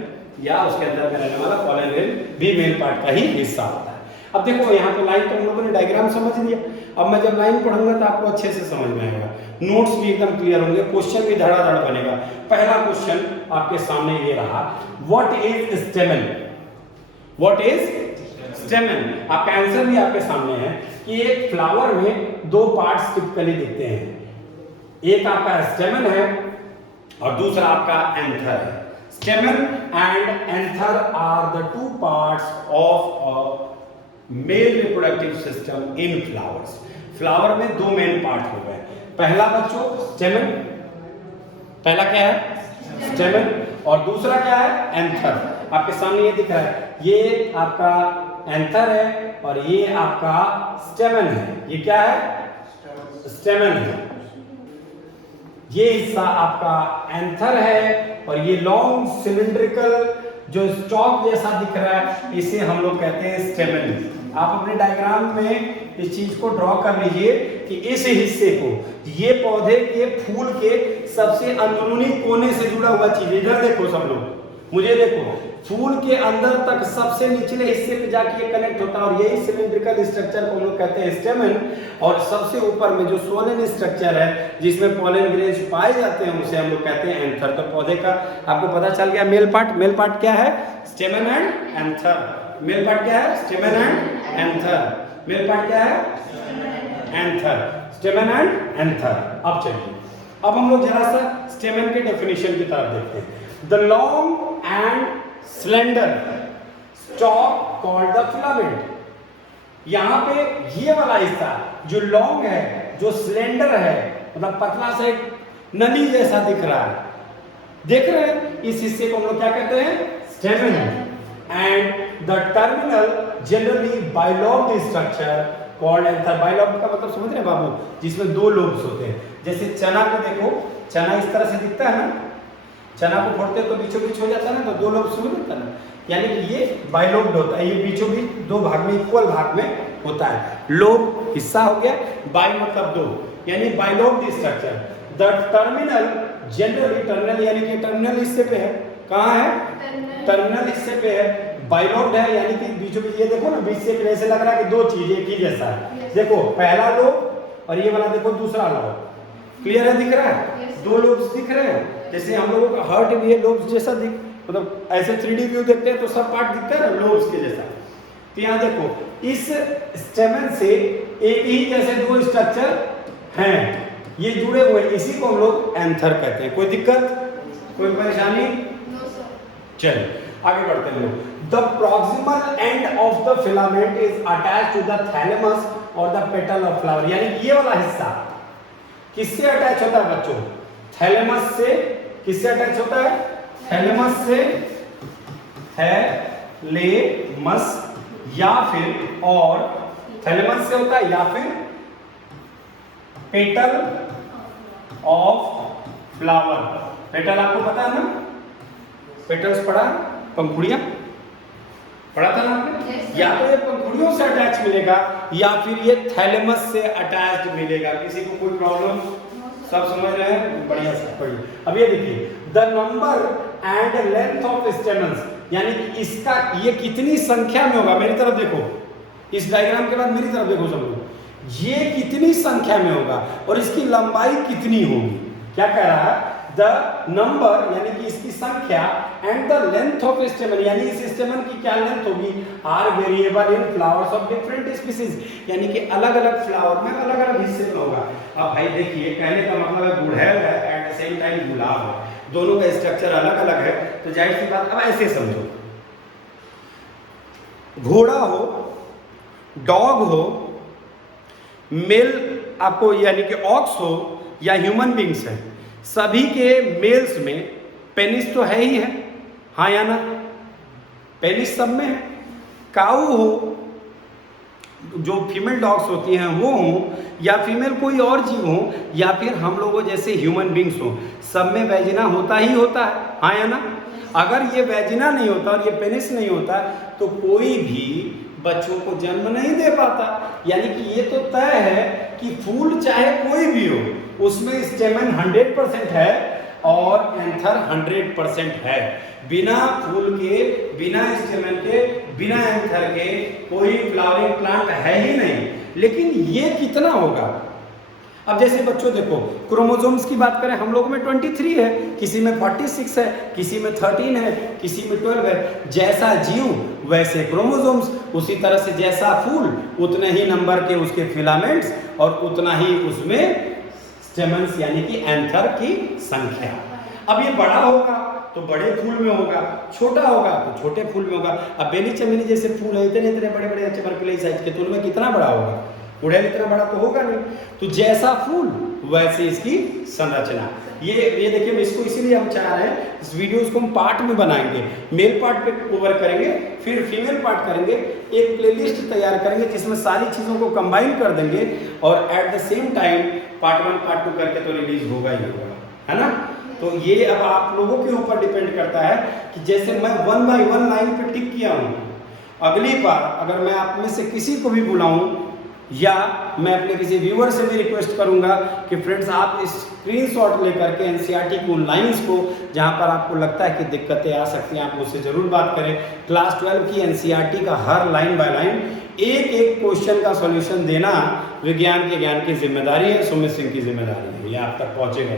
या उसके अंदर में रहने वाला पॉलन ग्रेन भी मेल पार्ट का ही हिस्सा होता है। अब देखो यहाँ पे लाइन तो हम लोगों ने डायग्राम समझ लिया। अब मैं जब लाइन पढ़ूंगा तो आपको अच्छे से समझ में आएगा, नोट्स भी एकदम क्लियर होंगे, क्वेश्चन भी धड़ाधड़ बनेगा। पहला क्वेश्चन आपके सामने ये रहा, व्हाट इज स्टेमन? What is स्टेमन? आपका आंसर भी आपके सामने है कि एक फ्लावर में दो पार्ट्स टिपिकली दिखते हैं, एक आपका स्टेमन है और दूसरा आपका एंथर है। Stamen and anther are the two parts of a male reproductive system in flowers. Flower में दो मेन पार्ट हो गए। पहला बच्चों स्टेमन, पहला क्या है? स्टेमन, और दूसरा क्या है? एंथर। आपके सामने ये दिख रहा है, ये आपका एंथर है और ये आपका स्टेमन है। ये क्या है? स्टेमन है। ये हिस्सा आपका एंथर है और ये लॉन्ग सिलिंड्रिकल जो स्टॉक जैसा दिख रहा है, इसे हम लोग कहते हैं स्टेमन। आप अपने डायग्राम में इस चीज को ड्रॉ कर लीजिए कि इस हिस्से को, ये पौधे के फूल के सबसे अंदरूनी कोने से जुड़ा हुआ चीज, इधर देखो सब लोग, मुझे देखो, फूल के अंदर तक सबसे निचले हिस्से पे जाके ये कनेक्ट होता है और यही सिलिंड्रिकल स्ट्रक्चर को हम लोग कहते हैं स्टेमन। और सबसे ऊपर में जो सोलन स्ट्रक्चर है जिसमें पॉलन ग्रेन्स पाए जाते हैं, उसे हम लोग कहते हैं एंथर। तो पौधे का आपको पता चल गया मेल पार्ट। मेल पार्ट क्या है? Stamen and anther. Male part क्या है? Stamen and anther. Male part क्या है? एंथर। स्टेमन and anther. अब चलिए, अब हम लोग जरा सा स्टेमन के डेफिनेशन की तरफ देखते हैं। The long and slender stock called the filament. यहां पे ये वाला हिस्सा जो लॉन्ग है, जो स्लेंडर है, मतलब पतला सा एक नली जैसा दिख रहा है, देख रहे हैं, इस हिस्से को हम लोग क्या कहते हैं? Stamen. And the terminal generally bilobed structure called anther. Bilobed का मतलब समझ रहे हैं बाबू? जिसमें दो लोब्स होते हैं। जैसे चना को देखो, चना इस तरह से दिखता है ना, चना को फोड़ते हैं तो बीचों बीच हो जाता है ना, तो दो लोब शुरू होता है ना, यानी कि ये बाइलोब्ड होता है। ये बीचों बीच दो भाग में, इक्वल भाग में होता है। लोब हिस्सा हो गया, बाई मतलब दो, यानी bilobed structure. The terminal generally, terminal यानी कि टर्मिनल हिस्से पे है, कहाँ है? टर्मिनल हिस्से पे है। बाइलोब्ड है यानी कि बीचों बीच, ये देखो ना, बीच से ऐसे लग रहा है कि दो चीज एक ही जैसा है। देखो पहला लोब और ये वाला देखो दूसरा लोब, क्लियर है? दिख रहा है? दो लोब्स दिख रहे हैं। जैसे हम लोगों का हार्ट भी है लोब्स जैसा दिख, मतलब ऐसे 3D व्यू देखते हैं तो सब पार्ट दिखता है ना लोब्स के जैसा। तो यहाँ देखो, इस स्टेमन से एक ही जैसे दो स्ट्रक्चर हैं, ये जुड़े हुए, इसी को हम लोग एंथर कहते हैं। कोई दिक्कत, कोई परेशानी? चलिए आगे बढ़ते हैं लोग। The proximal end of the filament is attached to the thalamus और द पेटल ऑफ फ्लावर। यानी ये वाला हिस्सा किससे अटैच होता है बच्चों? थैलेमस से। किससे अटैच होता है? थैलेमस से, थैलेमस, या फिर, और थैलेमस से होता है, या फिर पेटल ऑफ फ्लावर। पेटल आपको पता है ना, पेटल्स पढ़ा, पंखुड़ियां पढ़ा था ना आपने? या तो ये पंखुड़ियों से अटैच मिलेगा या फिर ये थैलेमस से अटैच्ड मिलेगा। किसी को कोई प्रॉब्लम? सब समझ रहे हैं? बढ़िया से पढ़िए। अब ये देखिए, the number and length of stamens, यानी कि इसका ये कितनी संख्या में होगा। मेरी तरफ देखो, इस डायग्राम के बाद मेरी तरफ देखो सब लोग, ये कितनी संख्या में होगा और इसकी लंबाई कितनी होगी। क्या कह रहा है? द नंबर यानी कि इसकी संख्या, and the length of stamen, यानी इस स्टेमन की क्या लेंथ होगी, are variable in flowers of different species, यानी कि अलग अलग फ्लावर में अलग अलग हिस्से में होगा। अब भाई देखिए, कहने का मतलब है गुड़हल है, एट द सेम टाइम गुलाब है, दोनों का स्ट्रक्चर अलग अलग है। तो जाहिर सी बात, अब ऐसे समझो, घोड़ा हो, डॉग हो, मेल आपको यानी कि ऑक्स हो या ह्यूमन बींग्स है, सभी के मेल्स में पेनिस तो है ही है, हाँ या ना? पेनिस सब में है। काऊ हो, जो फीमेल डॉग्स होती हैं वो हों, या फीमेल कोई और जीव हो, या फिर हम लोगों जैसे ह्यूमन बींग्स हो, सब में वैजिना होता ही होता है, हाँ या ना? अगर ये वैजिना नहीं होता और ये पेनिस नहीं होता तो कोई भी बच्चों को जन्म नहीं दे पाता। यानी कि ये तो तय है कि फूल चाहे कोई भी हो उसमें स्टेमन 100% है और एंथर 100% है। बिना फूल के, बिना स्टेमन के, बिना एंथर के कोई फ्लावरिंग प्लांट है ही नहीं। लेकिन ये कितना होगा? अब जैसे बच्चों देखो, क्रोमोसोम्स की बात करें, हम लोग में 23 है, किसी में 46 है, किसी में 13 है, किसी में 12 है। जैसा जीव वैसे क्रोमोसोम्स, उसी तरह से जैसा फूल उतने ही नंबर के उसके फिलामेंट्स और उतना ही उसमें स्टेमन्स यानी कि एंथर की संख्या। अब ये बड़ा होगा तो बड़े फूल में होगा, छोटा होगा तो छोटे फूल में होगा। अब बेली चमेली जैसे फूल है इतने इतने बड़े बड़े चमकीले साइज के, तो उनमें कितना बड़ा होगा? उड़ेल इतना बड़ा तो होगा नहीं। तो जैसा फूल वैसे इसकी संरचना। ये देखिए, इसको इसीलिए हम चाह रहे हैं इस वीडियोस को हम पार्ट में बनाएंगे, मेल पार्ट पे कवर करेंगे, फिर फीमेल पार्ट करेंगे, एक प्लेलिस्ट तैयार करेंगे जिसमें सारी चीज़ों को कंबाइन कर देंगे और at the same time part 1 part 2 करके तो रिलीज होगा ही होगा, है ना? तो ये अब आप लोगों के ऊपर डिपेंड करता है कि जैसे मैं 1 बाय 1 लाइन पे टिक किया हूँ, अगली बार अगर मैं आप में से किसी को भी बुलाऊं या मैं अपने किसी व्यूअर से भी रिक्वेस्ट करूंगा कि फ्रेंड्स आप इस स्क्रीनशॉट लेकर के एनसीईआरटी की उन लाइंस को जहां पर आपको लगता है कि दिक्कतें आ सकती हैं, आप मुझसे जरूर बात करें। क्लास 12 की एनसीईआरटी का हर लाइन बाय लाइन एक एक क्वेश्चन का सॉल्यूशन देना विज्ञान के ज्ञान की जिम्मेदारी है, सुमित सिंह की जिम्मेदारी है, ये आप तक पहुंचेगा।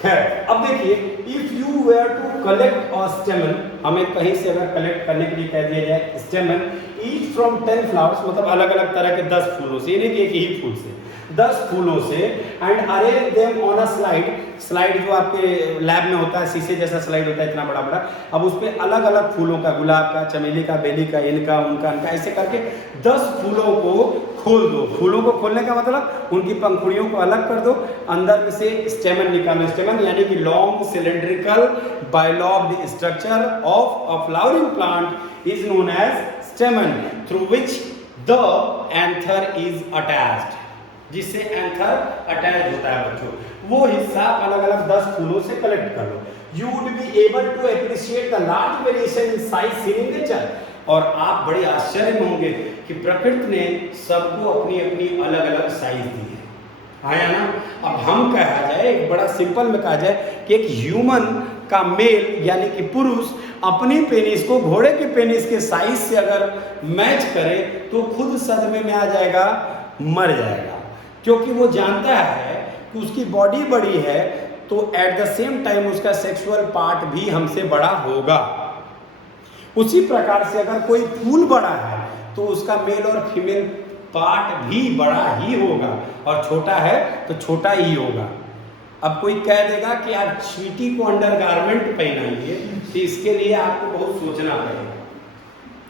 खैर, अब देखिए, if you were to collect a stamen, हमें कहीं से अगर कलेक्ट करने के लिए कह दिया जाए स्टेमन ईच फ्रॉम 10 फ्लावर्स, मतलब अलग अलग तरह के 10 फूलों से, यानी कि एक ही फूल से 10 फूलों से, and arrange them on a slide, slide जो आपके लैब में होता है, शीशे जैसा स्लाइड होता है इतना बड़ा बड़ा, अब उस पर अलग अलग फूलों का, गुलाब का, चमेली का, बेली का, इनका उनका इनका, ऐसे करके 10 फूलों को खोल दो। फूलों को खोलने का मतलब उनकी पंखुड़ियों को अलग कर दो, अंदर में से स्टेमन निकालो। स्टेमन यानी कि long cylindrical bilobed structure of a flowering plant is known as stamen through which the anther is attached, जिससे एंथर अटैच होता है बच्चों। वो हिस्सा अलग अलग 10 फूलों से कलेक्ट कर लो। You would be able to appreciate the large variation in size seen in nature, और आप बड़े आश्चर्य में होंगे कि प्रकृति ने सबको अपनी अपनी अलग अलग साइज दी है, हाँ या ना? अब हम कहा जाए, एक बड़ा सिंपल में कहा जाए कि एक ह्यूमन का मेल यानी कि पुरुष अपनी पेनिस को घोड़े के पेनिस के साइज से अगर मैच करे तो खुद सदमे में आ जाएगा, मर जाएगा, क्योंकि वो जानता है कि उसकी बॉडी बड़ी है तो एट द सेम टाइम उसका सेक्सुअल पार्ट भी हमसे बड़ा होगा। उसी प्रकार से अगर कोई फूल बड़ा है तो उसका मेल और फीमेल पार्ट भी बड़ा ही होगा, और छोटा है तो छोटा ही होगा। अब कोई कह देगा कि आप स्वीटी को अंडरगारमेंट पहनाइए, तो इसके लिए आपको बहुत सोचना पड़ेगा,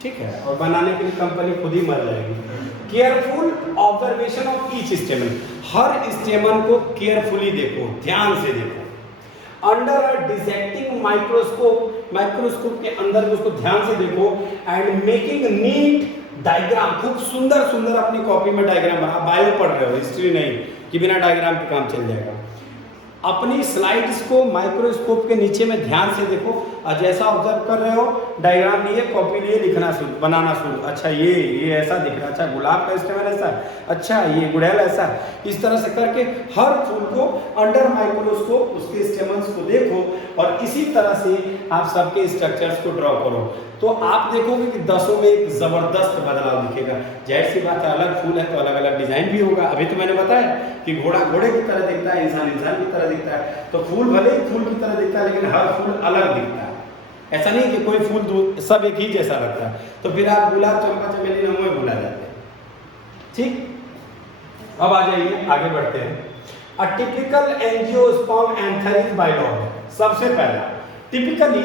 ठीक है, और बनाने के लिए कंपनी खुद ही मर जाएगी। केयरफुल ऑब्जर्वेशन ऑफ ईच स्टेमन, हर स्टेमन को केयरफुली देखो, ध्यान से देखो। Under a dissecting microscope, microscope के अंदर उसको ध्यान से देखो। एंड मेकिंग नीट डायग्राम, खूब सुंदर सुंदर अपनी कॉपी में डायग्राम बना, बायो पढ़ रहे हो, हिस्ट्री नहीं कि बिना डायग्राम के काम चल जाएगा। अपनी स्लाइड्स को माइक्रोस्कोप के नीचे में ध्यान से देखो, और जैसा ऑब्जर्व कर रहे हो डायग्राम लिए, कॉपी लिए, लिखना शुरू, बनाना शुरू। अच्छा ये ऐसा दिख रहा है, अच्छा गुलाब का स्टेमन ऐसा, अच्छा ये गुड़ैल ऐसा, इस तरह से करके हर फूल को अंडर माइक्रोस्कोप उसके स्टेमन्स को देखो, और इसी तरह से आप सबके स्ट्रक्चर्स को ड्रॉ करो। तो आप देखोगे कि 10 में एक जबरदस्त बदलाव दिखेगा। जाहिर सी बात है, अलग फूल है तो अलग अलग डिजाइन भी होगा। अभी तो मैंने बताया कि घोड़ा घोड़े की तरह दिखता है, इंसान इंसान की तरह दिखता है, तो फूल भले ही फूल की तरह दिखता है लेकिन हर फूल अलग दिखता है। ऐसा नहीं कि कोई फूल सब एक ही जैसा लगता है, तो फिर आप गुलाब, चंपा, चमेली नाम में भुला जाते हैं। ठीक, अब आ जाइए, आगे बढ़ते हैं। A typical angiosperm anther is bilobed. सबसे पहला, टिपिकली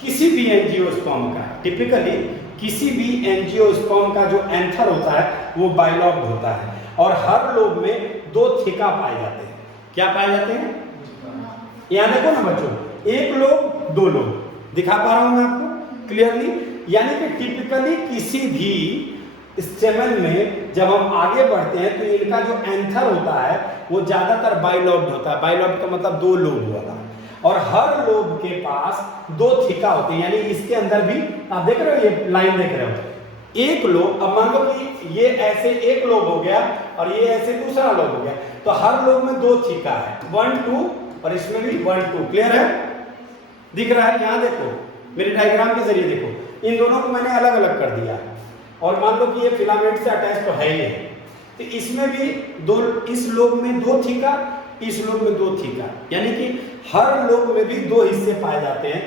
किसी भी एंजियोस्पर्म का, टिपिकली किसी भी एंजियोस्पर्म का जो एंथर होता है वो बाइलॉब्ड होता है, और हर लोब में 2 थिका पाए जाते हैं। क्या पाए जाते हैं? यहाँ देखो ना बच्चों, एक लोब 2 लोब, दिखा पा रहा हूं मैं आपको क्लियरली। यानी कि टिपिकली किसी भी स्टेमन में जब हम आगे बढ़ते हैं तो इनका जो एंथर होता है वो ज्यादातर बाइलोब्ड होता है। बाइलोब्ड का मतलब दो लोब वाला, और हर लोब के पास दो थिका होते हैं। यानी इसके अंदर भी आप देख रहे हो, ये लाइन देख रहे हो, एक लोब, अब मान लो कि ये ऐसे एक लोब हो गया और ये ऐसे दूसरा लोब हो गया, तो हर लोब में दो थिका है, 1 2, और इसमें भी 1 2। क्लियर है? दिख रहा है? यहाँ देखो, मेरे डायग्राम के जरिए देखो, इन दोनों को मैंने अलग अलग कर दिया, और मान लो कि ये फिलामेंट से अटैच तो है ही है, तो इसमें भी दो, इस लोब में दो थिका, इस लोब में दो थिका, यानी कि हर लोब में भी दो हिस्से पाए जाते हैं।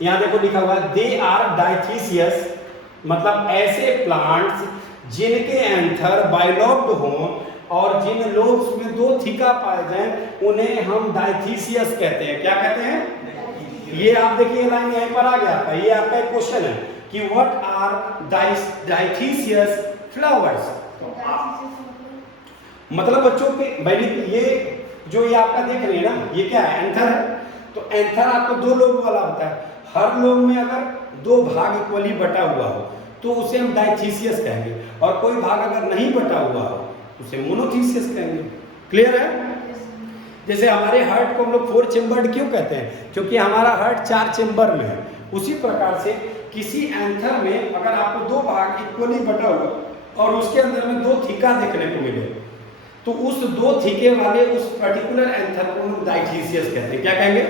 यहाँ देखो लिखा हुआ है दे आर डाइथीसियस, मतलब ऐसे प्लांट्स जिनके एंथर बाइलोब्ड हों और जिन लोब्स में दो थिका पाए जाएं उन्हें हम डाइथीसियस कहते हैं। क्या कहते हैं? ये आप देखिए लाइन यहीं पर आ गया आपका, ये आपका एक क्वेश्चन है कि व्हाट आर डाइथीसियस फ्लावर्स। मतलब बच्चों के भाई ये जो ये आपका देख रहे हैं ना, ये क्या है? एंथर है। तो एंथर आपको दो लोब वाला होता है, हर लोब में अगर दो भाग इक्वली बटा हुआ हो तो उसे हम डाइथीसियस कहेंगे, और कोई भाग अगर नहीं बटा हुआ हो उसे मोनोथीसियस कहेंगे। क्लियर है? जैसे हमारे हार्ट को हम लोग 4 चेम्बर्ड क्यों कहते हैं? क्योंकि हमारा हार्ट 4 चेम्बर में है। उसी प्रकार से किसी एंथर में अगर आपको दो भाग इक्वली बटा हुआ और उसके अंदर में दो थिका देखने को मिले तो उस दो थिके वाले उस पर्टिकुलर एंथर को हम डाइथीसियस कहते हैं। क्या कहेंगे?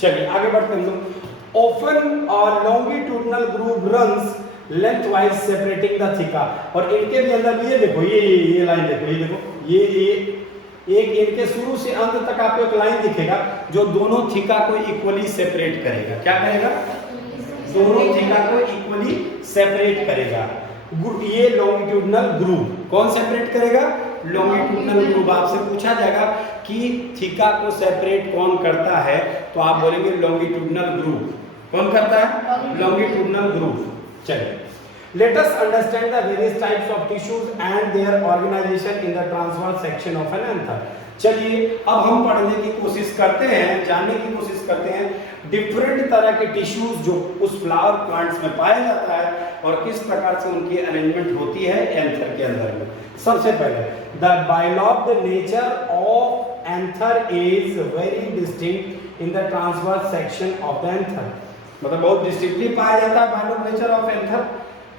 चलिए आगे बढ़ते हैं हम लोग। Often a longitudinal groove runs lengthwise separating the thica, और इनके भी अंदर भी ये देखो, ये लाइन देखो, ये देखो, ये एक इनके शुरू से अंत तक आपको एक लाइन दिखेगा जो दोनों थिका को इक्वली सेपरेट करेगा। क्या करेगा? दोनों थिका को इक्वली सेपरेट करेगा। ये लॉन्गिट्यूडनल ग्रूव कौन सेपरेट करेगा? Longitudinal groove. आपसे पूछा जाएगा कि थिका को सेपरेट कौन करता है, तो आप बोलेंगे लॉन्गिट्यूडनल ग्रूव। कौन करता है? Longitudinal groove. चलिए, let us understand the various types of tissues and their organization in the transverse section of an anther। चलिए अब हम पढ़ने की कोशिश करते हैं, जानने की कोशिश करते हैं डिफरेंट तरह के टिश्यूज जो उस फ्लावर प्लांट्स में पाया जाता है और किस प्रकार से उनकी अरेंजमेंट होती है एंथर के अंदर में। सबसे पहले the bilobed nature of anther is very distinct in the transverse section of the anther, मतलब बहुत डिस्टिंक्टली पाया जाता है बाइलोब्ड नेचर ऑफ एंथर।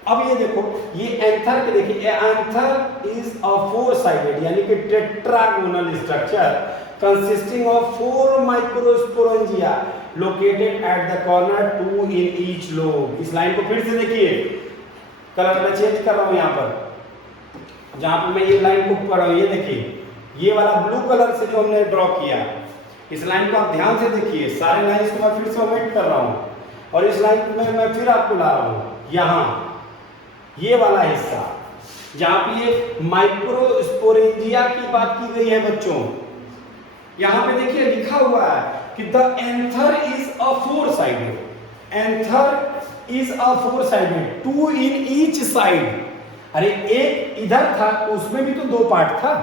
अब ये देखो, ये एंथर के देखिए, anther is a four sided यानी कि tetragonal structure consisting of 4 microsporangia located at the corner 2 in each lobe. इस लाइन को फिर से देखिए, कलर मैं चेंज कर रहा हूं यहां पर, जहां पर मैं ये लाइन को पढ़ रहा हूं, ये देखिए, ये वाला ब्लू कलर से जो हमने ड्रॉ किया, इस लाइन को आप ध्यान से देखिए। सारे लाइंस को मैं फिर से ओमिट कर रहा हूं और इस लाइन को मैं फिर आपको ला रहा हूं। यहां ये वाला हिस्सा जहां पे ये माइक्रोस्पोरेंजिया की बात की गई है बच्चों, यहां पे देखिए लिखा हुआ है कि the anther is a four sided, anther is a four sided, 2 in each side. अरे एक इधर था उसमें भी तो 2 पार्ट था,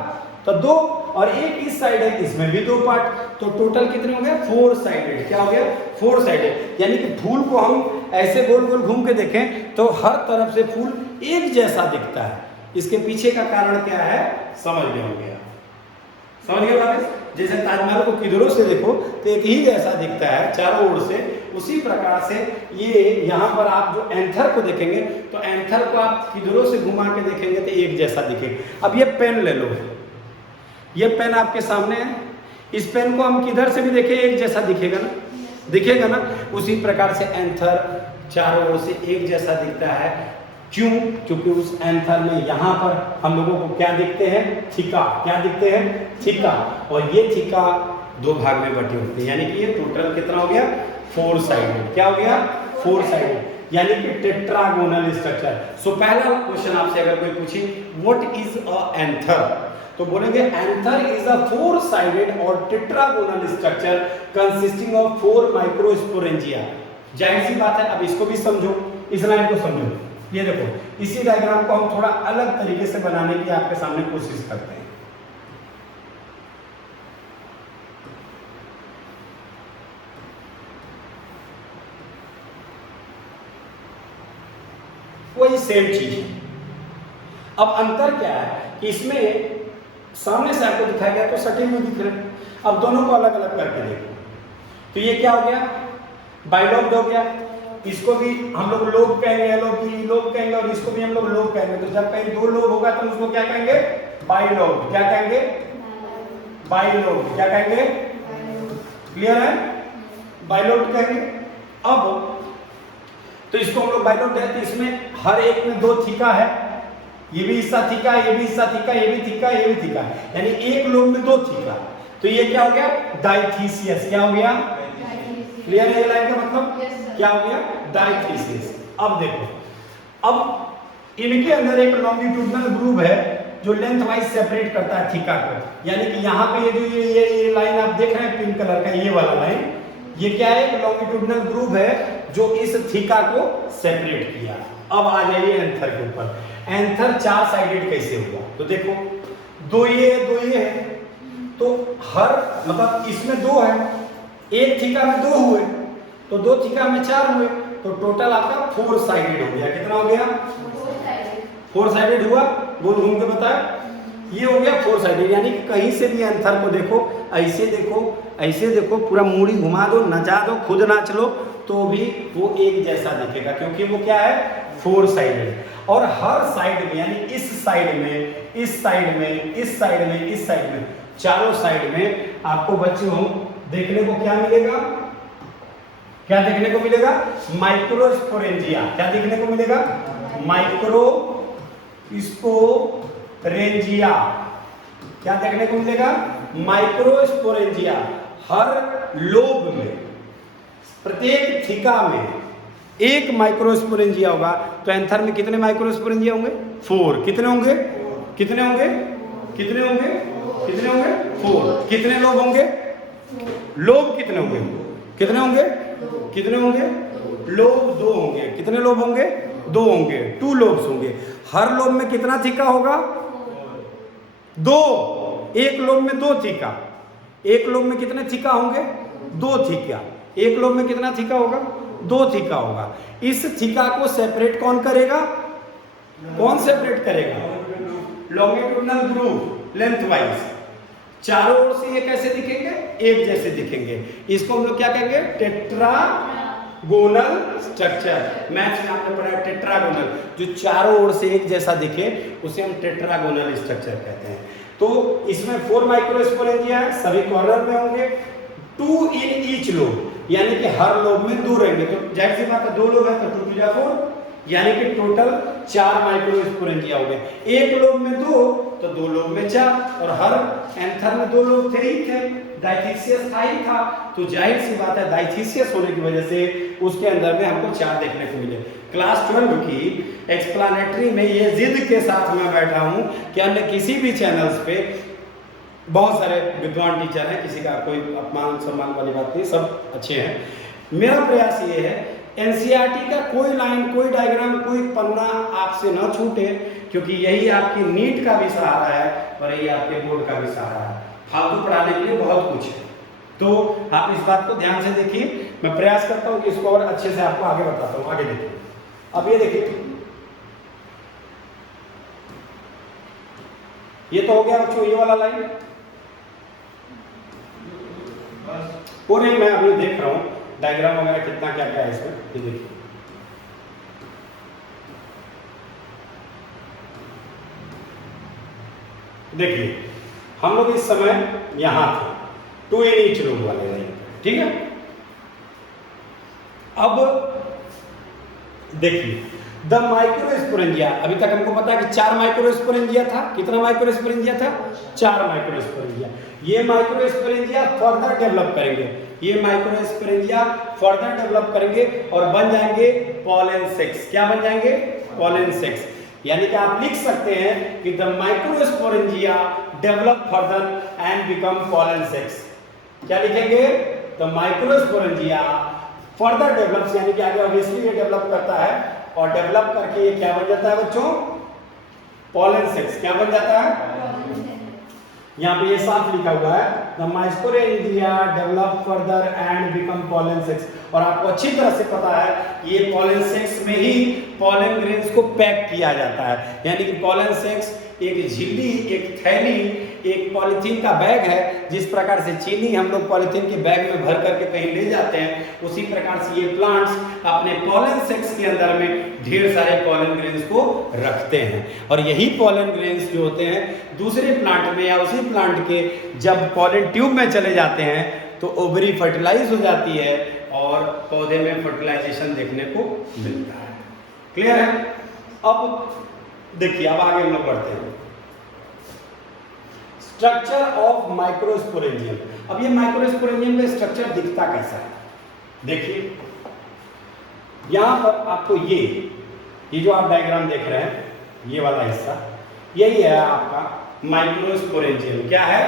तो 2, और एक इस साइड है इसमें भी 2 पार्ट, तो टोटल कितने हो गए? 4 साइडेड। क्या हो गया? 4 साइडेड। यानी कि फूल को हम ऐसे गोल गोल घूम के देखें तो हर तरफ से फूल एक जैसा दिखता है। इसके पीछे का कारण क्या है? समझ में हो गया? समझ गए बात? जैसे ताजमहल को किधरों से देखो तो एक ही जैसा दिखता है चारों ओर से, उसी प्रकार से ये यहाँ पर आप जो एंथर को देखेंगे तो एंथर को आप किधरों से घुमा के देखेंगे तो एक जैसा दिखेगा। अब ये पेन ले लो, ये पेन आपके सामने है, इस पेन को हम किधर से भी देखें एक जैसा दिखेगा ना, दिखेगा ना। उसी प्रकार से एंथर चारों ओर से एक जैसा दिखता है। क्यों? क्योंकि उस एंथर में यहाँ पर हम लोगों को क्या दिखते हैं? थिका। क्या दिखते हैं? थिका। और ये थिका 2 भाग में बटे होते हैं, यानी कि ये टोटल कितना हो गया? 4 साइडेड। क्या हो गया? 4 साइडेड, यानी कि टेट्रागोनल स्ट्रक्चर। सो पहला क्वेश्चन आपसे अगर कोई पूछे व्हाट इज अ एंथर, तो बोलेंगे एंथर इज अ 4 साइडेड और tetragonal structure consisting of 4 microsporangia. जाहिर सी बात है, अब इसको भी समझो, इस लाइन को समझो। ये देखो, इसी डायग्राम को हम थोड़ा अलग तरीके से बनाने की आपके सामने कोशिश करते हैं। वही सेम चीज है, अब अंतर क्या है कि इसमें सामने से आपको दिखाया गया तो सटे हुए दिख रहे हैं, अब दोनों को अलग अलग करके देखो तो ये क्या हो गया, बाइलॉब्ड हो गया। इसको भी हम लोग लोब कहेंगे, लोब कहेंगे, और इसको भी हम लोग लोब कहेंगे। तो जब कहीं दो लोब होगा तो उसको क्या कहेंगे, बाइलॉब्ड। क्या कहेंगे, बाइलॉब्ड। क्या कहेंगे, क्लियर है, बाइलॉब्ड कहेंगे। अब तो इसको हम लोग बाइलॉब्ड है, तो इसमें हर एक में दो थीका है, ये भी हिस्सा थीका, ये भी हिस्सा थीका, ये भी थीका, ये भी थीका, यानी एक लोब में दो थीका। तो ये क्या हो गया, डाइथीसियस। क्या हो गया, क्लियर है ये लाइन का मतलब, क्या हो गया, डाइथीसियस। अब देखो, अब इनके अंदर एक लॉन्गिट्यूडनल ग्रूव है जो लेंथ वाइज सेपरेट करता है थीका को, यानी कि यहाँ पे ये जो ये लाइन आप देख रहे हैं पिंक कलर का, ये वाला लाइन, ये क्या है, एक लॉन्गिट्यूडनल ग्रूव है जो इस थीका को सेपरेट किया। अब आ जाइए एंथर के ऊपर। एंथर चार साइडेड कैसे हुआ, तो देखो दो ये है, तो हर मतलब इसमें दो है, एक थीका में दो हुए तो दो थीका में चार हुए, तो टोटल आपका फोर साइडेड हो गया। कितना हो गया, फोर साइडेड हुआ, गोल घूम के बताया, ये हो गया फोर साइडेड। यानी कहीं से भी एंथर को देखो, ऐसे देखो, ऐसे देखो, पूरा मूड़ी घुमा दो, नचा दो, खुद नाच लो, तो भी वो एक जैसा दिखेगा, क्योंकि वो क्या है, फोर साइडेड। और हर साइड में, यानी इस साइड में, इस साइड में, इस साइड में, इस साइड में, चारों साइड में आपको बच्चों देखने को क्या मिलेगा, क्या देखने को मिलेगा, माइक्रोस्पोरेंजिया। क्या देखने को मिलेगा, माइक्रोस्पोरेंजिया। क्या देखने को मिलेगा, माइक्रोस्पोरेंजिया। हर लोब में, प्रत्येक थीका में एक माइक्रोस्पोरेंजिया होगा। तो एंथर में कितने माइक्रोस्पोरेंजिया होंगे, फोर। कितने होंगे, कितने होंगे, कितने होंगे, कितने होंगे, फोर। कितने लोब होंगे, लोब कितने होंगे, कितने होंगे, कितने होंगे, लोब दो होंगे। कितने लोब होंगे, दो होंगे, टू लोब्स होंगे। हर लोब में कितना थीका होगा, दो। एक लोब में दो थीका, एक लोब में कितने थीका होंगे, दो थीका। एक लोब में कितना थीका होगा, दो थीका होगा। इस थीका को सेपरेट कौन करेगा, कौन सेपरेट करेगा, लॉन्गिट्यूडनल ग्रूव लेंथ वाइज। चारों ओर से ये कैसे दिखेंगे, एक जैसे दिखेंगे। इसको हम लोग क्या कहेंगे, टेट्रागोनल स्ट्रक्चर। मैथ्स में आपने पढ़ा टेट्रागोनल, जो चारों ओर से एक जैसा दिखे उसे हम टेट्रागोनल स्ट्रक्चर कहते हैं। तो इसमें फोर माइक्रोस्पोरेंजिया है, सभी कॉर्नर में होंगे, टू इन ईच लोब, यानी कि हर लोब में दो रहेंगे। तो जाहिर सी बात है, दो लोब है तो टू टू फोर, यानी कि टोटल चार माइक्रोस्पोरेंजिया हो गए। एक लोब में दो तो दो लोब में चार, और हर एंथर में दो लोब थे ही थे, डाइथीसियस था ही था, तो जाहिर सी बात है डाइथीसियस होने की वजह से उसके अंदर में हमको चार देखने को मिले। क्लास 12 की एक्सप्लानेटरी में ये जिद के साथ मैं बैठा हूं कि अन्य किसी भी चैनल्स पे बहुत सारे विद्वान टीचर हैं, किसी का कोई अपमान सम्मान वाली बात नहीं, सब अच्छे हैं। मेरा प्रयास ये है एनसीईआरटी का कोई लाइन, कोई डायग्राम, कोई पन्ना आपसे न छूटे, क्योंकि यही आपकी नीट का भी सहारा है और यही आपके बोर्ड का भी सहारा है। फालतू पढ़ाने के लिए बहुत कुछ है, तो आप इस बात को ध्यान से देखिए। मैं प्रयास करता हूँ कि इसको और अच्छे से आपको आगे बताता हूँ। आगे देखिए, अब ये देखिए, ये तो हो गया बच्चों ये वाला लाइन, वो नहीं, मैं अभी देख रहा हूँ डायग्राम वगैरह कितना क्या क्या है इसमें। ये देखिए, देखिए हम लोग इस समय यहां थे, टू इन ईच लोब वाले लाइन, ठीक है। अब देखिए द माइक्रोस्पोरेंजिया, अभी तक हमको पता है कि चार माइक्रोस्पोरेंजिया था। कितना माइक्रोस्पोरेंजिया था, चार माइक्रोस्पोरेंजिया। ये माइक्रोस्पोरेंजिया फर्दर डेवलप करेंगे, ये माइक्रोस्पोरेंजिया फर्दर डेवलप करेंगे और बन जाएंगे पॉलन सेक्स। क्या बन जाएंगे, पॉलन सेक्स। यानी कि आप लिख सकते हैं कि the microsporangia develop further and become pollen sex. क्या लिखेंगे, द माइक्रोस्पोरेंजिया फर्दर डेवलप्स, यानी कि आगे ऑब्वियसली ये डेवलप करता है और डेवलप करके ये क्या बन जाता है बच्चों, पॉलन सेक्स। क्या बन जाता है, यहाँ पे ये साफ लिखा हुआ है the microsporangia develop further and become pollen sacs, और आपको अच्छी तरह से पता है ये पॉलन सेक्स में ही पॉलन ग्रेन्स को पैक किया जाता है, यानी कि पॉलन सेक्स एक झिल्ली, एक थैली, एक पॉलीथीन का बैग है। जिस प्रकार से चीनी हम लोग पॉलीथीन के बैग में भर करके कहीं ले जाते हैं, उसी प्रकार से ये प्लांट्स अपने पॉलन सेक्स के अंदर में ढेर सारे पॉलन ग्रेन्स को रखते हैं, और यही पॉलन ग्रेन्स जो होते हैं दूसरे प्लांट में या उसी प्लांट के जब पॉलन ट्यूब में चले जाते हैं तो ओवरी फर्टिलाइज हो जाती है और पौधे में फर्टिलाइजेशन देखने को मिलता है। क्लियर है? अब देखिए, अब आगे हम लोग बढ़ते हैं। Structure of microsporangium. अब ये माइक्रोस्पोरेंजियम का स्ट्रक्चर दिखता कैसा है? देखिए यहां पर आपको ये जो आप डायग्राम देख रहे हैं, ये वाला हिस्सा यही है आपका माइक्रोस्पोरेंजियम। क्या है?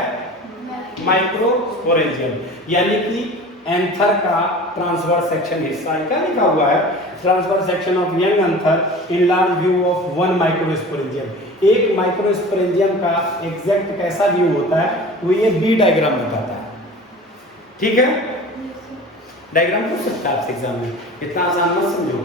माइक्रोस्पोरेंजियम, यानी कि एंथर का ट्रांसवर्स सेक्शन हिस्सा है। क्या लिखा हुआ है? Transverse section of young anther in large view of one microsporangium. एक माइक्रोस्पोरेंजियम का एग्जैक्ट कैसा व्यू होता है वो ये बी डायग्राम बताता है। ठीक है? डायग्राम पूछ सकता है आपसे एग्जाम में, इतना आसान मत समझो।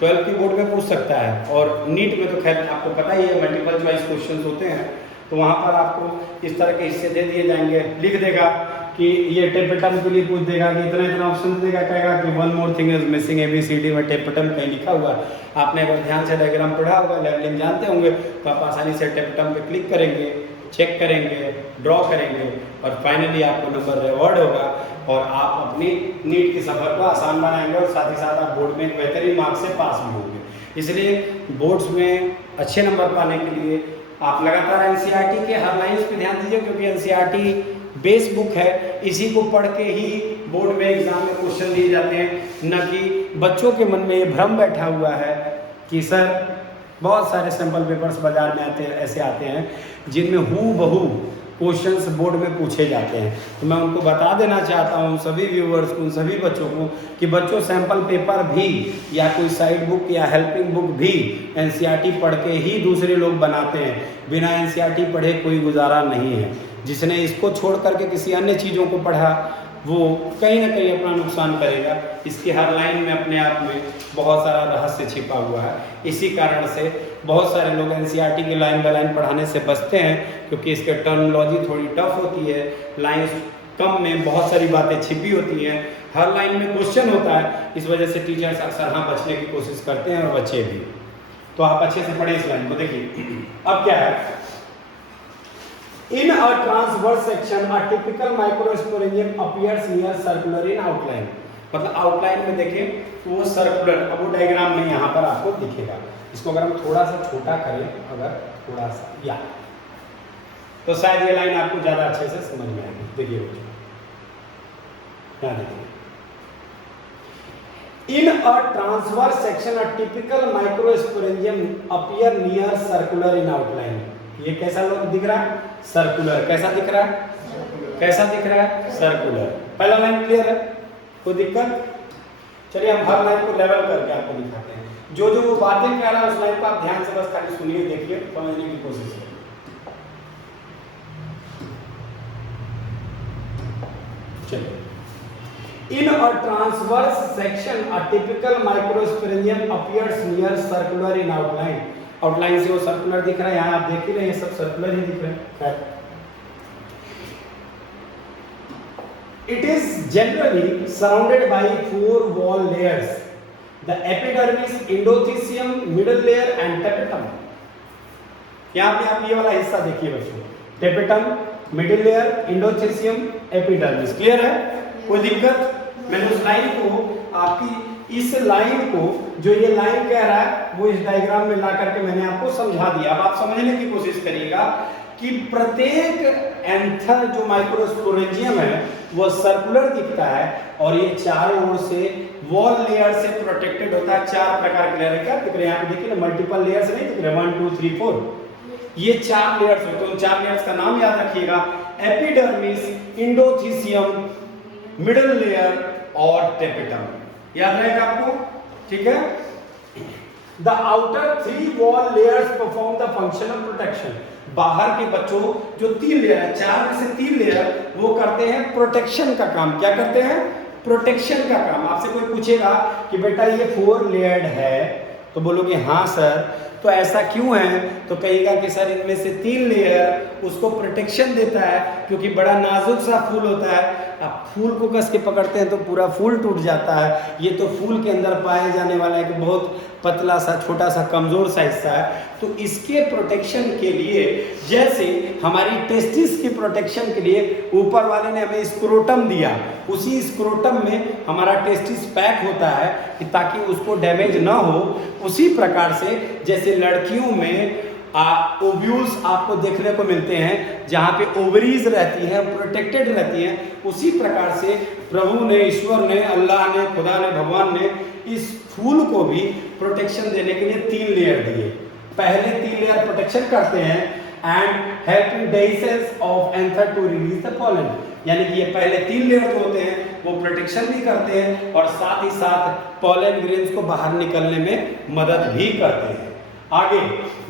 12 की बोर्ड में पूछ सकता है, और नीट में तो खैर आपको पता ही है मल्टीपल चॉइस क्वेश्चंस होते हैं, तो वहां पर आपको इस तरह के हिस्से दे दिए जाएंगे। लिख देगा कि ये टेपेटम के लिए पूछ देगा कि इतना ऑप्शन देगा, कहेगा कि one more thing is missing, ABCD में टेपेटम कहीं लिखा हुआ। आपने अगर ध्यान से डायग्राम पढ़ा होगा, लेवलिंग जानते होंगे, तो आप आसानी से टेपेटम पे क्लिक करेंगे, चेक करेंगे, ड्रॉ करेंगे, और फाइनली आपको नंबर रिवॉर्ड होगा और आप अपनी नीट की सफ़र को आसान बनाएंगे, और साथ ही साथ आप बोर्ड में एक बेहतरीन मार्क्स से पास भी होंगे। इसलिए बोर्ड्स में अच्छे नंबर पाने के लिए आप लगातार NCERT के हर लाइन्स पे ध्यान दीजिए, क्योंकि NCERT बेस बुक है, इसी को पढ़ के ही बोर्ड में एग्जाम में क्वेश्चन दिए जाते हैं, न कि बच्चों के मन में ये भ्रम बैठा हुआ है कि सर बहुत सारे सैम्पल पेपर्स बाजार में ऐसे आते हैं जिनमें हूबहू क्वेश्चंस बोर्ड में पूछे जाते हैं। तो मैं उनको बता देना चाहता हूँ सभी व्यूअर्स को, सभी बच्चों को, कि बच्चों सैम्पल पेपर भी या कोई साइड बुक या हेल्पिंग बुक भी NCERT पढ़ के ही दूसरे लोग बनाते हैं। बिना NCERT पढ़े कोई गुजारा नहीं है। जिसने इसको छोड़ करके किसी अन्य चीज़ों को पढ़ा वो कहीं ना कहीं अपना नुकसान करेगा। इसकी हर लाइन में अपने आप में बहुत सारा रहस्य छिपा हुआ है। इसी कारण से बहुत सारे लोग NCERT की लाइन बाय लाइन पढ़ाने से बचते हैं, क्योंकि इसके टर्मिनोलॉजी थोड़ी टफ होती है, लाइन कम में बहुत सारी बातें छिपी होती हैं, हर लाइन में क्वेश्चन होता है। इस वजह से टीचर्स अक्सर हाँ बचने की कोशिश करते हैं, और बच्चे भी। तो आप अच्छे से पढ़ें इस लाइन को। देखिए अब क्या है, in a transverse section a typical microsporangium appears near circular in outline। मतलब आउटलाइन में देखें तो वो सर्कुलर, अब वो डायग्राम में यहाँ पर आपको दिखेगा। इसको अगर हम थोड़ा सा छोटा करें, अगर थोड़ा सा या, तो शायद ये लाइन आपको ज्यादा अच्छे से समझ में आएगी। देखिए क्या देखिए, in a transverse section a typical microsporangium appear near circular in outline। ये कैसा लोग दिख रहा है? सर्कुलर। कैसा दिख रहा है? कैसा दिख रहा है? सर्कुलर। पहला लाइन क्लियर है? कोई दिक्कत? चलिए हम हर लाइन को लेवल करके आपको दिखाते हैं। जो जो वो बातें कह रहा है उस लाइन को आप ध्यान से बस खाली सुनिए, देखिए, समझने की कोशिश करिए। चलिए, in a transverse section a typical microsporangium appears near circular in outline। Outline से वो सर्कुलर दिख रहा है, यहाँ आप देख ही रहे हैं सब सर्कुलर ही दिख रहे हैं। It is generally surrounded by 4 wall layers, the epidermis, endothecium, middle layer and tapetum. यहाँ पे आप ये वाला हिस्सा देखिए बच्चों, tapetum, middle layer, endothecium, epidermis. Clear है? कोई दिक्कत? मैंने उस लाइन को आपकी इस लाइन को जो ये लाइन कह रहा है वो इस डायग्राम में ला करके मैंने आपको समझा दिया। अब आप समझने की कोशिश करिएगा कि प्रत्येक एंथर जो माइक्रोस्पोरेंजियम है वो सर्कुलर दिखता है, और ये चारों ओर से वॉल लेयर से प्रोटेक्टेड होता है। 4 प्रकार के लेयर क्या दिख रहे हैं यहाँ पे? देखिए ना, मल्टीपल लेयर्स नहीं दिख रहे, 1 2 3 4, ये 4 लेयर्स होते हैं। उन 4 लेयर्स का नाम याद रखिएगा, एपिडर्मिस, एंडोथीसियम, मिडल लेयर और टेपेटम। याद रहेगा आपको? ठीक है। The outer 3 wall layers perform the function of protection. बाहर के बच्चों जो 3 लेयर है, 4 में से 3 लेयर वो करते हैं प्रोटेक्शन का काम। क्या करते हैं? प्रोटेक्शन का काम। आपसे कोई पूछेगा कि बेटा ये 4 लेयर्ड है, तो बोलोगे हाँ सर, तो ऐसा क्यों है? तो कहेगा कि सर इनमें से 3 लेयर उसको प्रोटेक्शन देता है, क्योंकि बड़ा नाजुक सा फूल होता है। अब फूल को कस के पकड़ते हैं तो पूरा फूल टूट जाता है। ये तो फूल के अंदर पाए जाने वाला एक बहुत पतला सा, छोटा सा, कमजोर सा हिस्सा है। तो इसके प्रोटेक्शन के लिए, जैसे हमारी टेस्टिस की प्रोटेक्शन के लिए ऊपर वाले ने हमें स्क्रोटम दिया, उसी स्क्रोटम में हमारा टेस्टिस पैक होता है कि ताकि उसको डैमेज ना हो। उसी प्रकार से जैसे लड़कियों में ओव्यूल्स आपको देखने को मिलते हैं, जहाँ पे ओवरीज रहती हैं, प्रोटेक्टेड रहती हैं, उसी प्रकार से प्रभु ने, ईश्वर ने, अल्लाह ने, खुदा ने, भगवान ने इस फूल को भी प्रोटेक्शन देने के लिए 3 लेयर दिए। पहले 3 लेयर प्रोटेक्शन करते हैं and helping dehiscence of anther to release the pollen. यानी कि ये पहले 3 लेयर जो होते हैं वो प्रोटेक्शन भी करते हैं और साथ ही साथ पॉलन ग्रेन्स को बाहर निकलने में मदद भी करते हैं। आगे,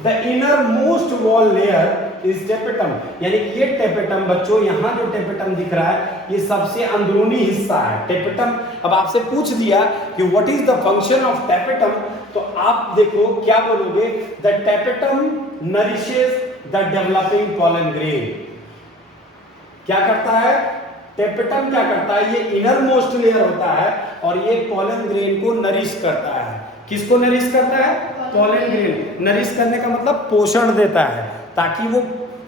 the inner most wall layer is tapetum. यानी कि ये टेपेटम बच्चों, यहाँ जो टेपेटम दिख रहा है ये सबसे अंदरूनी हिस्सा है टेपेटम। अब आपसे पूछ दिया कि what is the function of tapetum, तो आप देखो क्या बोलोगे? The tapetum nourishes the developing pollen grain. क्या करता है? टेपेटम क्या करता है? ये इनर मोस्ट लेयर होता है और ये पॉलन ग्रेन को नरिश करता है। किसको नरिश करता है? Pollen grain. नरिश करने का मतलब पोषण देता है, ताकि वो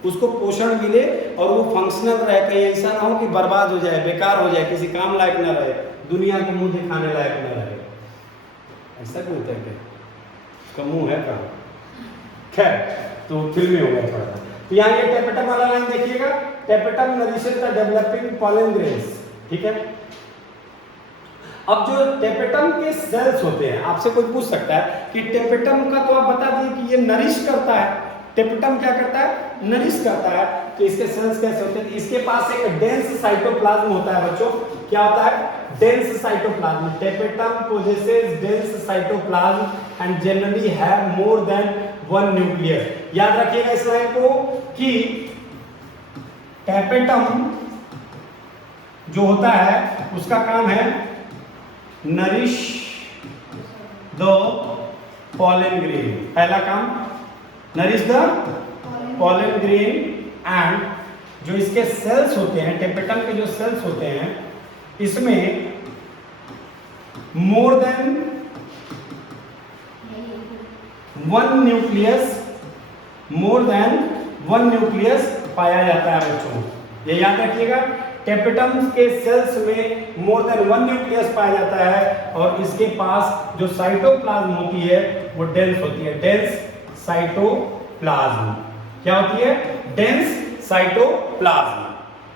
उसको पोषण मिले और वो फंक्शनल रहे। कहीं ऐसा ना हो कि बर्बाद हो जाए, बेकार हो जाए, किसी काम लायक ना रहे, दुनिया को मुंह दिखाने लायक ना रहे। ऐसा क्यों होता है? उसका मुंह है कहाँ? खैर, तो फिल्मी हो गया थोड़ा सा। तो यहाँ ये टेपेटम वाला लाइन देखिएगा, tapetum nourishes the developing pollen grains. ठीक है। अब जो टेपेटम के सेल्स होते हैं, आपसे कोई पूछ सकता है कि टेपेटम का तो आप बता दिए कि ये नरिश करता है। टेपेटम क्या करता है? नरिश करता है। तो इसके सेल्स कैसे होते हैं? इसके पास एक डेंस साइटोप्लाज्म होता है बच्चों। क्या होता है? Dense cytoplasm. Tapetum possesses dense cytoplasm and generally have more than 1 nucleus. याद रखिएगा इस लाइन को कि टेपेटम जो होता है उसका काम है नरिश द पॉलन ग्रेन। पहला काम nourish the pollen grain and जो इसके सेल्स होते हैं, टेपेटम के जो सेल्स होते हैं, इसमें more than 1 nucleus, more than 1 nucleus पाया जाता है बच्चों। ये याद रखिएगा, टेपेटम के सेल्स में मोर देन 1 न्यूक्लियस पाया जाता है और इसके पास जो साइटोप्लाज्म होती है वो डेंस होती है। डेंस साइटोप्लाज्म क्या होती है? Dense cytoplasm.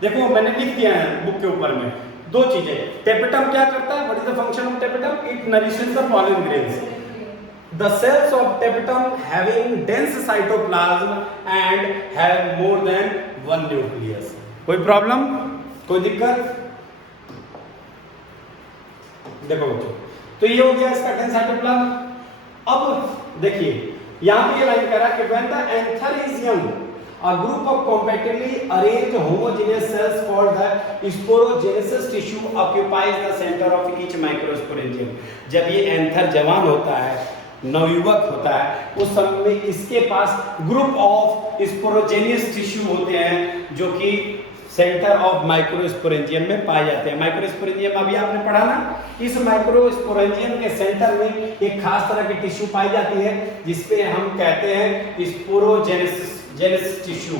देखो मैंने लिख दिया है बुक के ऊपर में 2 चीजें। टेपेटम क्या करता है? What is the function of tapetum? It nourishes the pollen grains. The cells of tapetum having dense cytoplasm and have more than 1 nucleus. कोई प्रॉब्लम? कोई दिक्कत? देखो बच्चों, तो ये हो गया इसका डेंस साइटोप्लाज्म। अब देखिए यहाँ पे ये लाइन कह रहा है कि when the anther is young, a group of compactly arranged homogeneous cells called the sporogenesis tissue occupies the center of each microsporangium. जब ये एंथर जवान होता है, नवयुवक होता है, उस समय में इसके पास ग्रुप ऑफ स्पोरोजेनियस टिश्यू होते हैं जो कि सेंटर ऑफ माइक्रोस्पोरेंजियम में पाए जाते हैं। माइक्रोस्पोरेंजियम अभी आपने पढ़ा ना, इस माइक्रोस्पोरेंजियम के सेंटर में एक खास तरह की टिश्यू पाई जाती है जिसपे हम कहते हैं sporogenous tissue.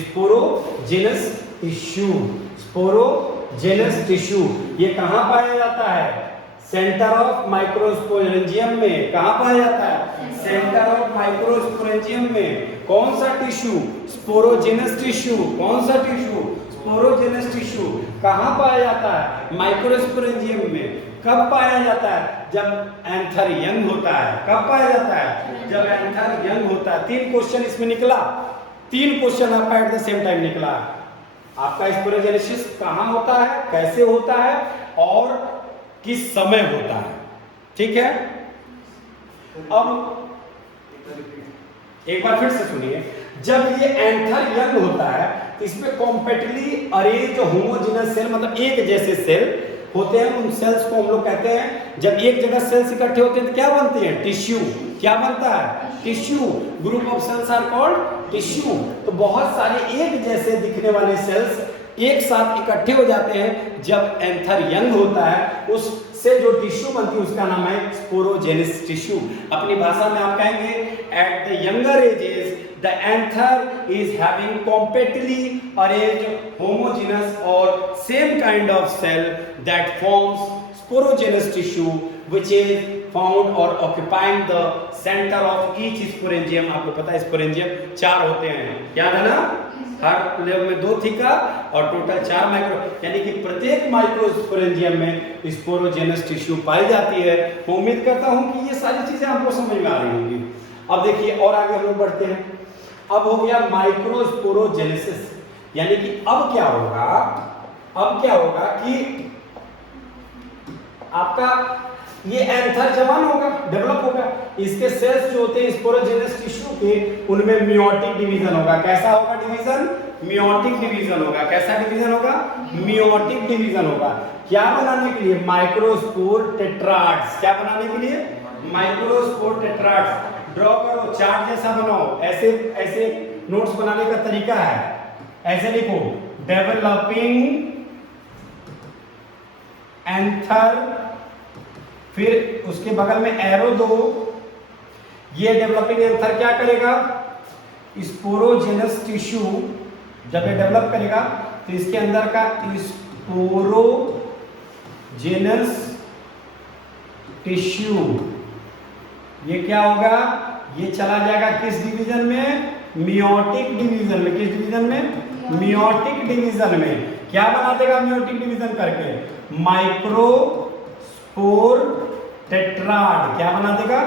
Sporogenous tissue, sporogenous tissue ये कहाँ पाया जाता है? सेंटर ऑफ माइक्रोस्पोरेंजियम में। कहाँ पाया जाता है? सेंटर ऑफ माइक्रोस्पोरेंजियम में। कौन सा टिश्यू? Sporogenous tissue. कौन सा टिश्यू? Sporogenous tissue. कहाँ पाया जाता है? माइक्रोस्पोरेंजियम में। कब पाया जाता है? जब एंथर यंग होता है। कब पाया जाता है? जब एंथर यंग होता है। 3 क्वेश्चन इसमें निकला, 3 क्वेश्चन आपका एट द सेम टाइम निकला। आपका स्पोरोजेनेसिस कहाँ होता है, कैसे होता है और किस समय होता है। ठीक है। अब एक बार फिर से सुनिए, जब ये एंथर यंग होता है तो इसमें कॉम्पैक्टली अरेंज होमोजेनस सेल, मतलब एक जैसे सेल होते हैं, उन सेल्स को हम लोग कहते हैं, जब एक जगह सेल्स इकट्ठे होते हैं तो क्या बनते हैं? टिश्यू। क्या बनता है? Tissue. Group of cells are called tissue. तो बहुत सारे एक जैसे दिखने वाले सेल्स एक साथ इकट्ठे हो जाते हैं जब एंथर यंग होता है, उससे जो टिश्यू बनती है उसका नाम है स्पोरोजेनिस टिश्यू। अपनी भाषा में आप कहेंगे at the younger ages the anther is having compactly arranged homogeneous or same kind of cell that forms sporogenous tissue which is found or occupying the center of each sporangium। आपको पता है sporangium 4 होते हैं, याद है ना? हर level में 2 theca और टोटल 4 माइक्रो, यानी कि प्रत्येक माइक्रो स्पोरेंजियम में स्पोरोजेनस टिश्यू पाई जाती है। मैं उम्मीद करता हूं कि ये सारी चीजें आपको समझ में आ रही होंगी। अब देखिए और आगे हम लोग बढ़ते हैं। अब हो गया माइक्रोस्पोरोजेनेसिस, यानी कि अब क्या होगा कि आपका ये एंथर जवान होगा, डेवलप होगा, इसके सेल्स जो होते हैं स्पोरोजेनस टिश्यू के, उनमें मियोटिक डिवीजन होगा। कैसा होगा डिवीजन? मियोटिक डिवीजन होगा। कैसा डिवीजन होगा? मियोटिक डिवीजन होगा। क्या बनाने के लिए? माइक्रोस्पोर टेट्राड्स। क्या बनाने के लिए? माइक्रोस्पोर टेट्राड्स। ड्रॉ करो, चार्ट जैसा बनाओ, ऐसे नोट्स बनाने का तरीका है, ऐसे लिखो, डेवलपिंग एंथर, फिर उसके बगल में एरो दो। ये डेवलपिंग एंथर क्या करेगा? स्पोरोजेनस टिश्यू जब ये डेवलप करेगा तो इसके अंदर का स्पोरोजेनस टिश्यू ये क्या होगा? ये चला जाएगा किस डिवीजन में? मियोटिक डिवीजन में। किस डिवीजन में? मियोटिक डिवीजन में। क्या बना देगा मियोटिक डिवीजन करके? Microspore tetrad. क्या बना देगा?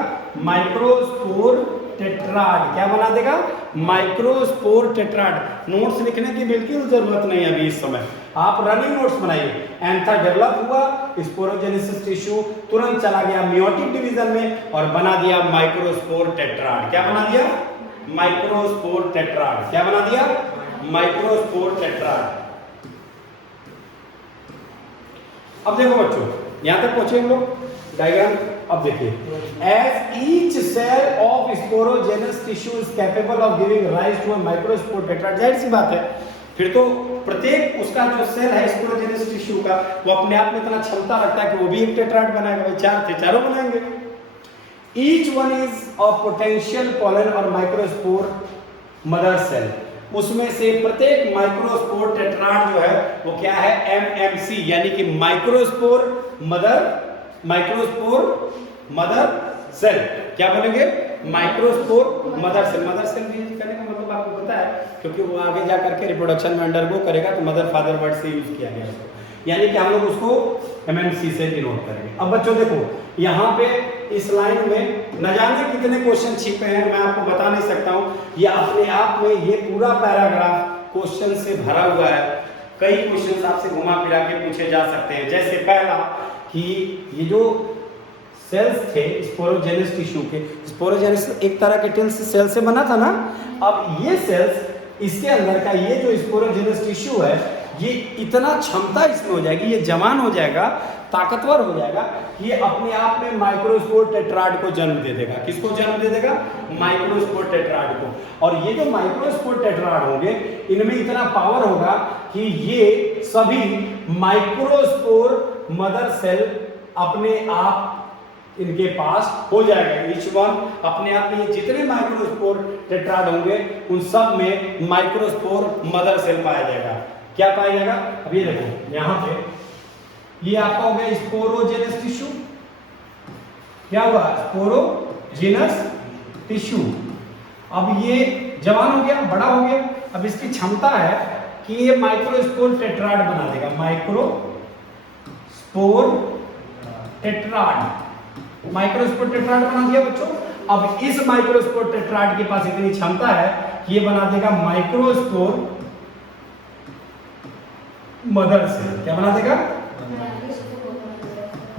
Microspore tetrad. क्या बना देगा? Microspore tetrad. नोट्स लिखने की बिल्कुल जरूरत नहीं है अभी इस समय, आप रनिंग नोट्स बनाइए। एंथर डेवलप हुआ, स्पोरोजेनेसिस टिश्यू तुरंत चला गया मियोटिक डिवीजन में और बना दिया माइक्रोस्पोर टेट्राड। क्या बना दिया? Microspore tetrad. क्या बना दिया? Microspore tetrad. अब देखो बच्चों, यहां तक पहुंचे हम लोग डायग्राम। अब देखिए, as each cell of sporogenous tissue is capable of giving rise to a microspore tetrad. जाहिर सी बात है, फिर तो प्रत्येक उसका जो सेल है स्पोरोजेनस टिश्यू का, वो अपने आप में इतना क्षमता रखता है कि वो भी एक टेट्राड बनाएगा। भाई 4 थे, चारों बनाएंगे। Each one is of potential pollen और माइक्रोस्पोर मदर सेल। उसमें से प्रत्येक माइक्रोस्पोर टेट्राड जो है वो क्या है? एमएमसी, यानी कि माइक्रोस्पोर मदर सेल। क्या बोलेंगे? Microspore mother cell. Mother cell कहने का मतलब आपको पता है, क्योंकि वो आगे जा करके रिप्रोडक्शन में अंडरगो करेगा तो मदर फादर वर्ड से यूज किया गया है, यानी कि हम लोग उसको एमएमसी से डिनोट करेंगे। अब बच्चों देखो, यहाँ पे इस लाइन में न जाने कितने क्वेश्चन छिपे हैं, मैं आपको बता नहीं सकता हूँ। ये अपने आप में ये पूरा पैराग्राफ क्वेश्चन से भरा हुआ है। कई क्वेश्चन आपसे घुमा फिरा के पूछे जा सकते हैं। जैसे पहला कि ये जो सेल्स थे स्पोरोजेनस टिश्यू के, स्पोरोजेनस एक तरह के टेल से सेल से बना था ना। अब ये सेल्स, इसके अंदर का ये जो स्पोरोजेनस टिश्यू है, ये इतना क्षमता इसमें हो जाएगी, ये जवान हो जाएगा, ताकतवर हो जाएगा कि ये अपने आप में माइक्रोस्पोर टेट्राड को जन्म दे देगा। किसको जन्म दे देगा? माइक्रोस्पोर टेट्राड को। और ये जो माइक्रोस्पोर टेट्राड होंगे, इनमें इतना पावर होगा कि ये सभी माइक्रोस्पोर मदर सेल अपने आप इनके पास हो जाएगा। ईच वन अपने आप में जितने माइक्रोस्पोर टेट्राड होंगे उन सब में माइक्रोस्पोर मदर सेल पाया जाएगा। क्या पाया जाएगा? अब ये देखो, यहाँ पे ये आपका हो गया स्पोरोजेनस टिश्यू। क्या हुआ? Sporogenous tissue. अब ये जवान हो गया, बड़ा हो गया। अब इसकी क्षमता है कि ये माइक्रोस्पोर टेट्राड बना देगा। माइक्रोस्पोर टेट्राड बना दिया बच्चों। अब इस माइक्रोस्पोर टेट्राड के पास इतनी क्षमता है कि ये बना देगा माइक्रोस्पोर मदर सेल। क्या बना देगा?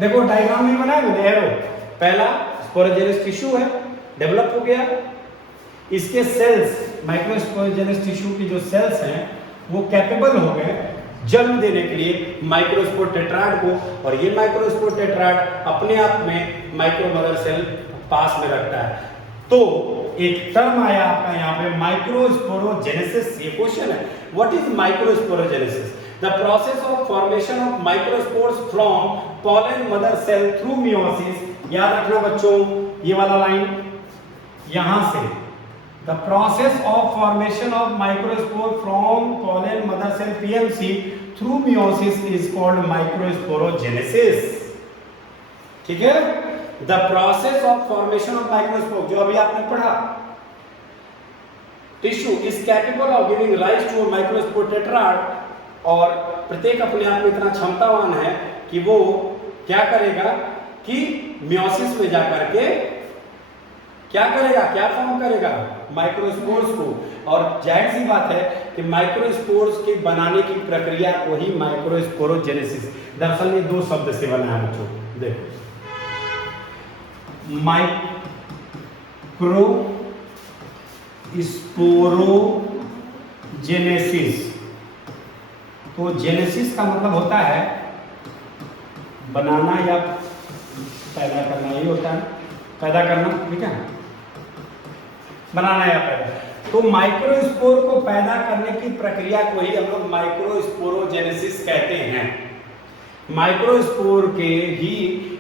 देखो डायग्राम में बनाया मैंने एरो। पहला स्पोरोजेनस टिश्यू है, डेवलप हो गया। इसके सेल्स, माइक्रोस्पोरोजेनस टिश्यू की जो सेल्स हैं वो कैपेबल हो गए जन्म देने के लिए माइक्रोस्पोर टेट्राड को, और ये माइक्रोस्पोर टेट्राड अपने आप में माइक्रो मदर सेल पास में रखता है। तो एक टर्म आया आपका यहाँ पे माइक्रोस्पोरोजेनेसिस। ये क्वेश्चन है, what is microsporogenesis? The process of formation of microspores from pollen mother cell through meiosis. याद रखना बच्चों, ये वाला लाइन यहां से, the process of formation of microspore from pollen mother cell PMC through meiosis is called microsporogenesis. ठीक है, the process of formation of microspore, जो अभी आपने पढ़ा, tissue is capable of giving rise to a microspore tetrad, और प्रत्येक अपने आप में इतना क्षमतावान है कि वो क्या करेगा कि मियोसिस में जाकर के क्या करेगा, क्या फॉर्म करेगा, माइक्रोस्पोर्स को। और जाहिर सी बात है कि माइक्रोस्पोर्स के बनाने की प्रक्रिया को ही माइक्रोस्पोरोजेनेसिस, दरअसल ये दो शब्द से बना है बच्चों। देखो, माइक्रोस्पोरोजेनेसिस, तो जेनेसिस का मतलब होता है बनाना या पैदा करना, ये होता है पैदा करना, ठीक है, बनाना या पैदा। तो माइक्रोस्पोर को पैदा करने की प्रक्रिया को ही हम लोग माइक्रोस्पोरोजेनेसिस कहते हैं। माइक्रोस्पोर के ही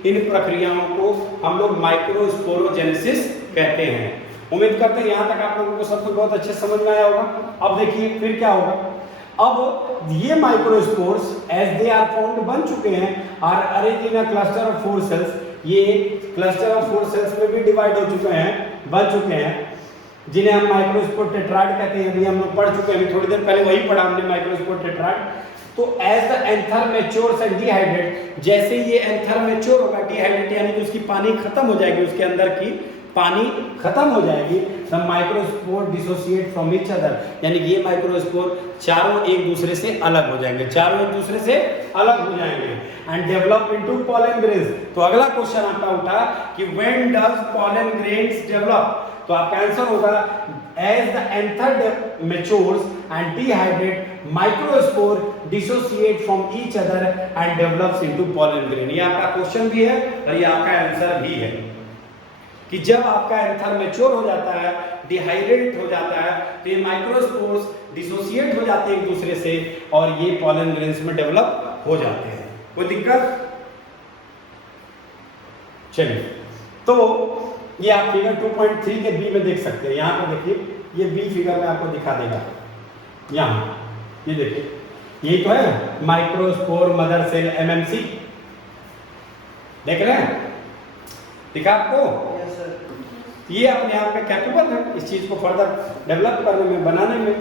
इन प्रक्रियाओं को हम लोग माइक्रोस्पोरोजेनेसिस कहते हैं। उम्मीद करते हैं यहां तक आप लोगों को सब कुछ बहुत अच्छे समझ में आया होगा। अब देखिए फिर क्या होगा, अब ये microspores as they are found बन चुके हैं, are arranged in a cluster of 4 cells. ये क्लस्टर ऑफ 4 सेल्स में भी डिवाइड हो चुके हैं, बन चुके हैं, जिन्हें हम माइक्रोस्पोर टेट्राड कहते हैं। अभी हम लोग पढ़ चुके हैं, थोड़ी देर पहले वही पढ़ा हमने माइक्रोस्पोर टेट्राड। तो as the anther matures and dehydrate, जैसे ये एंथर मैच्योर होगा, डिहाइड्रेट यानी कि उसकी पानी खत्म हो जाएगी, उसके अंदर की पानी खत्म हो जाएगी, the microspore dissociate from each other, यानी कि ये माइक्रोस्पोर चारों एक दूसरे से अलग हो जाएंगे, चारों एक दूसरे से अलग हो जाएंगे and develop into pollen grains. तो अगला क्वेश्चन आपका उठा कि when does pollen grains develop, तो आपका आंसर होगा as the anther matures and dehydrate microspore dissociate from each other and develops into pollen grain. ये आपका क्वेश्चन भी है और ये आपका आंसर भी है कि जब आपका एंथर मैच्योर हो जाता है, डिहाइड्रेट हो जाता है, तो ये माइक्रोस्पोर्स डिसोसिएट हो जाते हैं एक दूसरे से और ये पॉलन ग्रेन्स में डेवलप हो जाते हैं। कोई दिक्कत? चलिए, तो ये आप फिगर 2.3 के बी में देख सकते हैं। यहाँ पर देखिए, ये बी फिगर में आपको दिखा देगा। यहाँ ये देखिए, यही तो है माइक्रोस्पोर मदर सेल एमएमसी, देख रहे हैं, दिखा आपको? ये अपने आप में कैपेबल है इस चीज को फर्दर डेवलप करने में, बनाने में।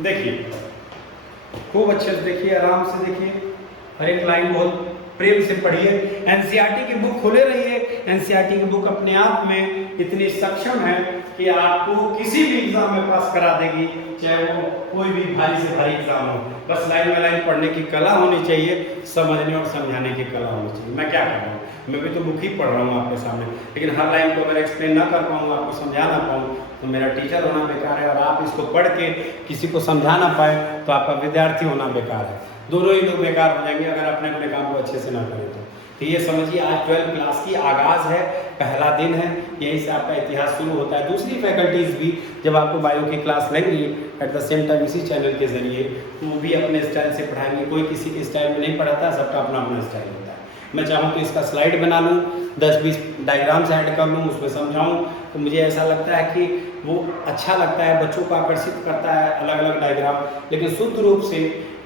देखिए, खूब अच्छे से देखिए, आराम से देखिए, हर एक लाइन बहुत प्रेम से पढ़िए। एनसीईआरटी की बुक खोले रहिए। एनसीईआरटी की बुक अपने आप में इतनी सक्षम है कि आपको किसी भी एग्जाम में पास करा देगी, चाहे वो कोई भी भारी से भारी एग्जाम हो। बस लाइन बाय लाइन पढ़ने की कला होनी चाहिए, समझने और समझाने की कला होनी चाहिए। मैं क्या कर रहा हूँ, मैं भी तो बुक ही पढ़ रहा हूँ आपके सामने, लेकिन हर लाइन को अगर एक्सप्लेन ना कर पाऊँ, आपको समझा ना पाऊँ, तो मेरा टीचर होना बेकार है, और आप इसको पढ़ के किसी को समझा ना पाए तो आपका विद्यार्थी होना बेकार है। दोनों ही लोग बेकार हो जाएंगे अगर अपने अपने काम को अच्छे से ना करें तो ये समझिए, आज 12th क्लास की आगाज़ है, पहला दिन है, यहीं से आपका इतिहास शुरू होता है। दूसरी फैकल्टीज़ भी जब आपको बायो की क्लास लेंगी एट द सेम टाइम इसी चैनल के जरिए, तो वो भी अपने स्टाइल से पढ़ाएंगे। कोई किसी के स्टाइल में नहीं पढ़ाता, सबका अपना अपना स्टाइल होता है। मैं चाहूँ तो इसका स्लाइड बना लूँ, 10-20 डायग्राम्स ऐड कर लूँ, उसमें समझाऊँ, तो मुझे ऐसा लगता है कि वो अच्छा लगता है, बच्चों को आकर्षित करता है अलग अलग डायग्राम। लेकिन शुद्ध रूप से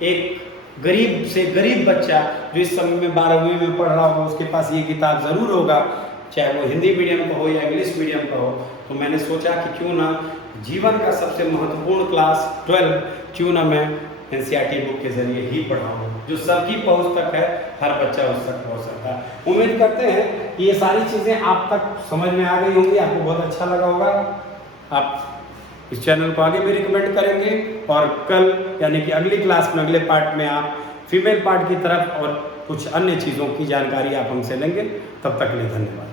एक गरीब से गरीब बच्चा जो इस समय में 12वीं में पढ़ रहा होगा, उसके पास ये किताब ज़रूर होगा, चाहे वो हिंदी मीडियम का हो या इंग्लिश मीडियम का हो। तो मैंने सोचा कि क्यों ना जीवन का सबसे महत्वपूर्ण क्लास 12 क्यों ना मैं एनसीईआरटी बुक के जरिए ही पढ़ाऊँ, जो सबकी पहुँच तक है, हर बच्चा उस तक पहुँच सकता है। उम्मीद करते हैं कि ये सारी चीज़ें आप तक समझ में आ गई होंगी, आपको बहुत अच्छा लगा होगा। आप इस चैनल को आगे भी रिकमेंड करेंगे और कल यानी कि अगली क्लास में, अगले पार्ट में आप फीमेल पार्ट की तरफ और कुछ अन्य चीज़ों की जानकारी आप हमसे लेंगे। तब तक के लिए धन्यवाद।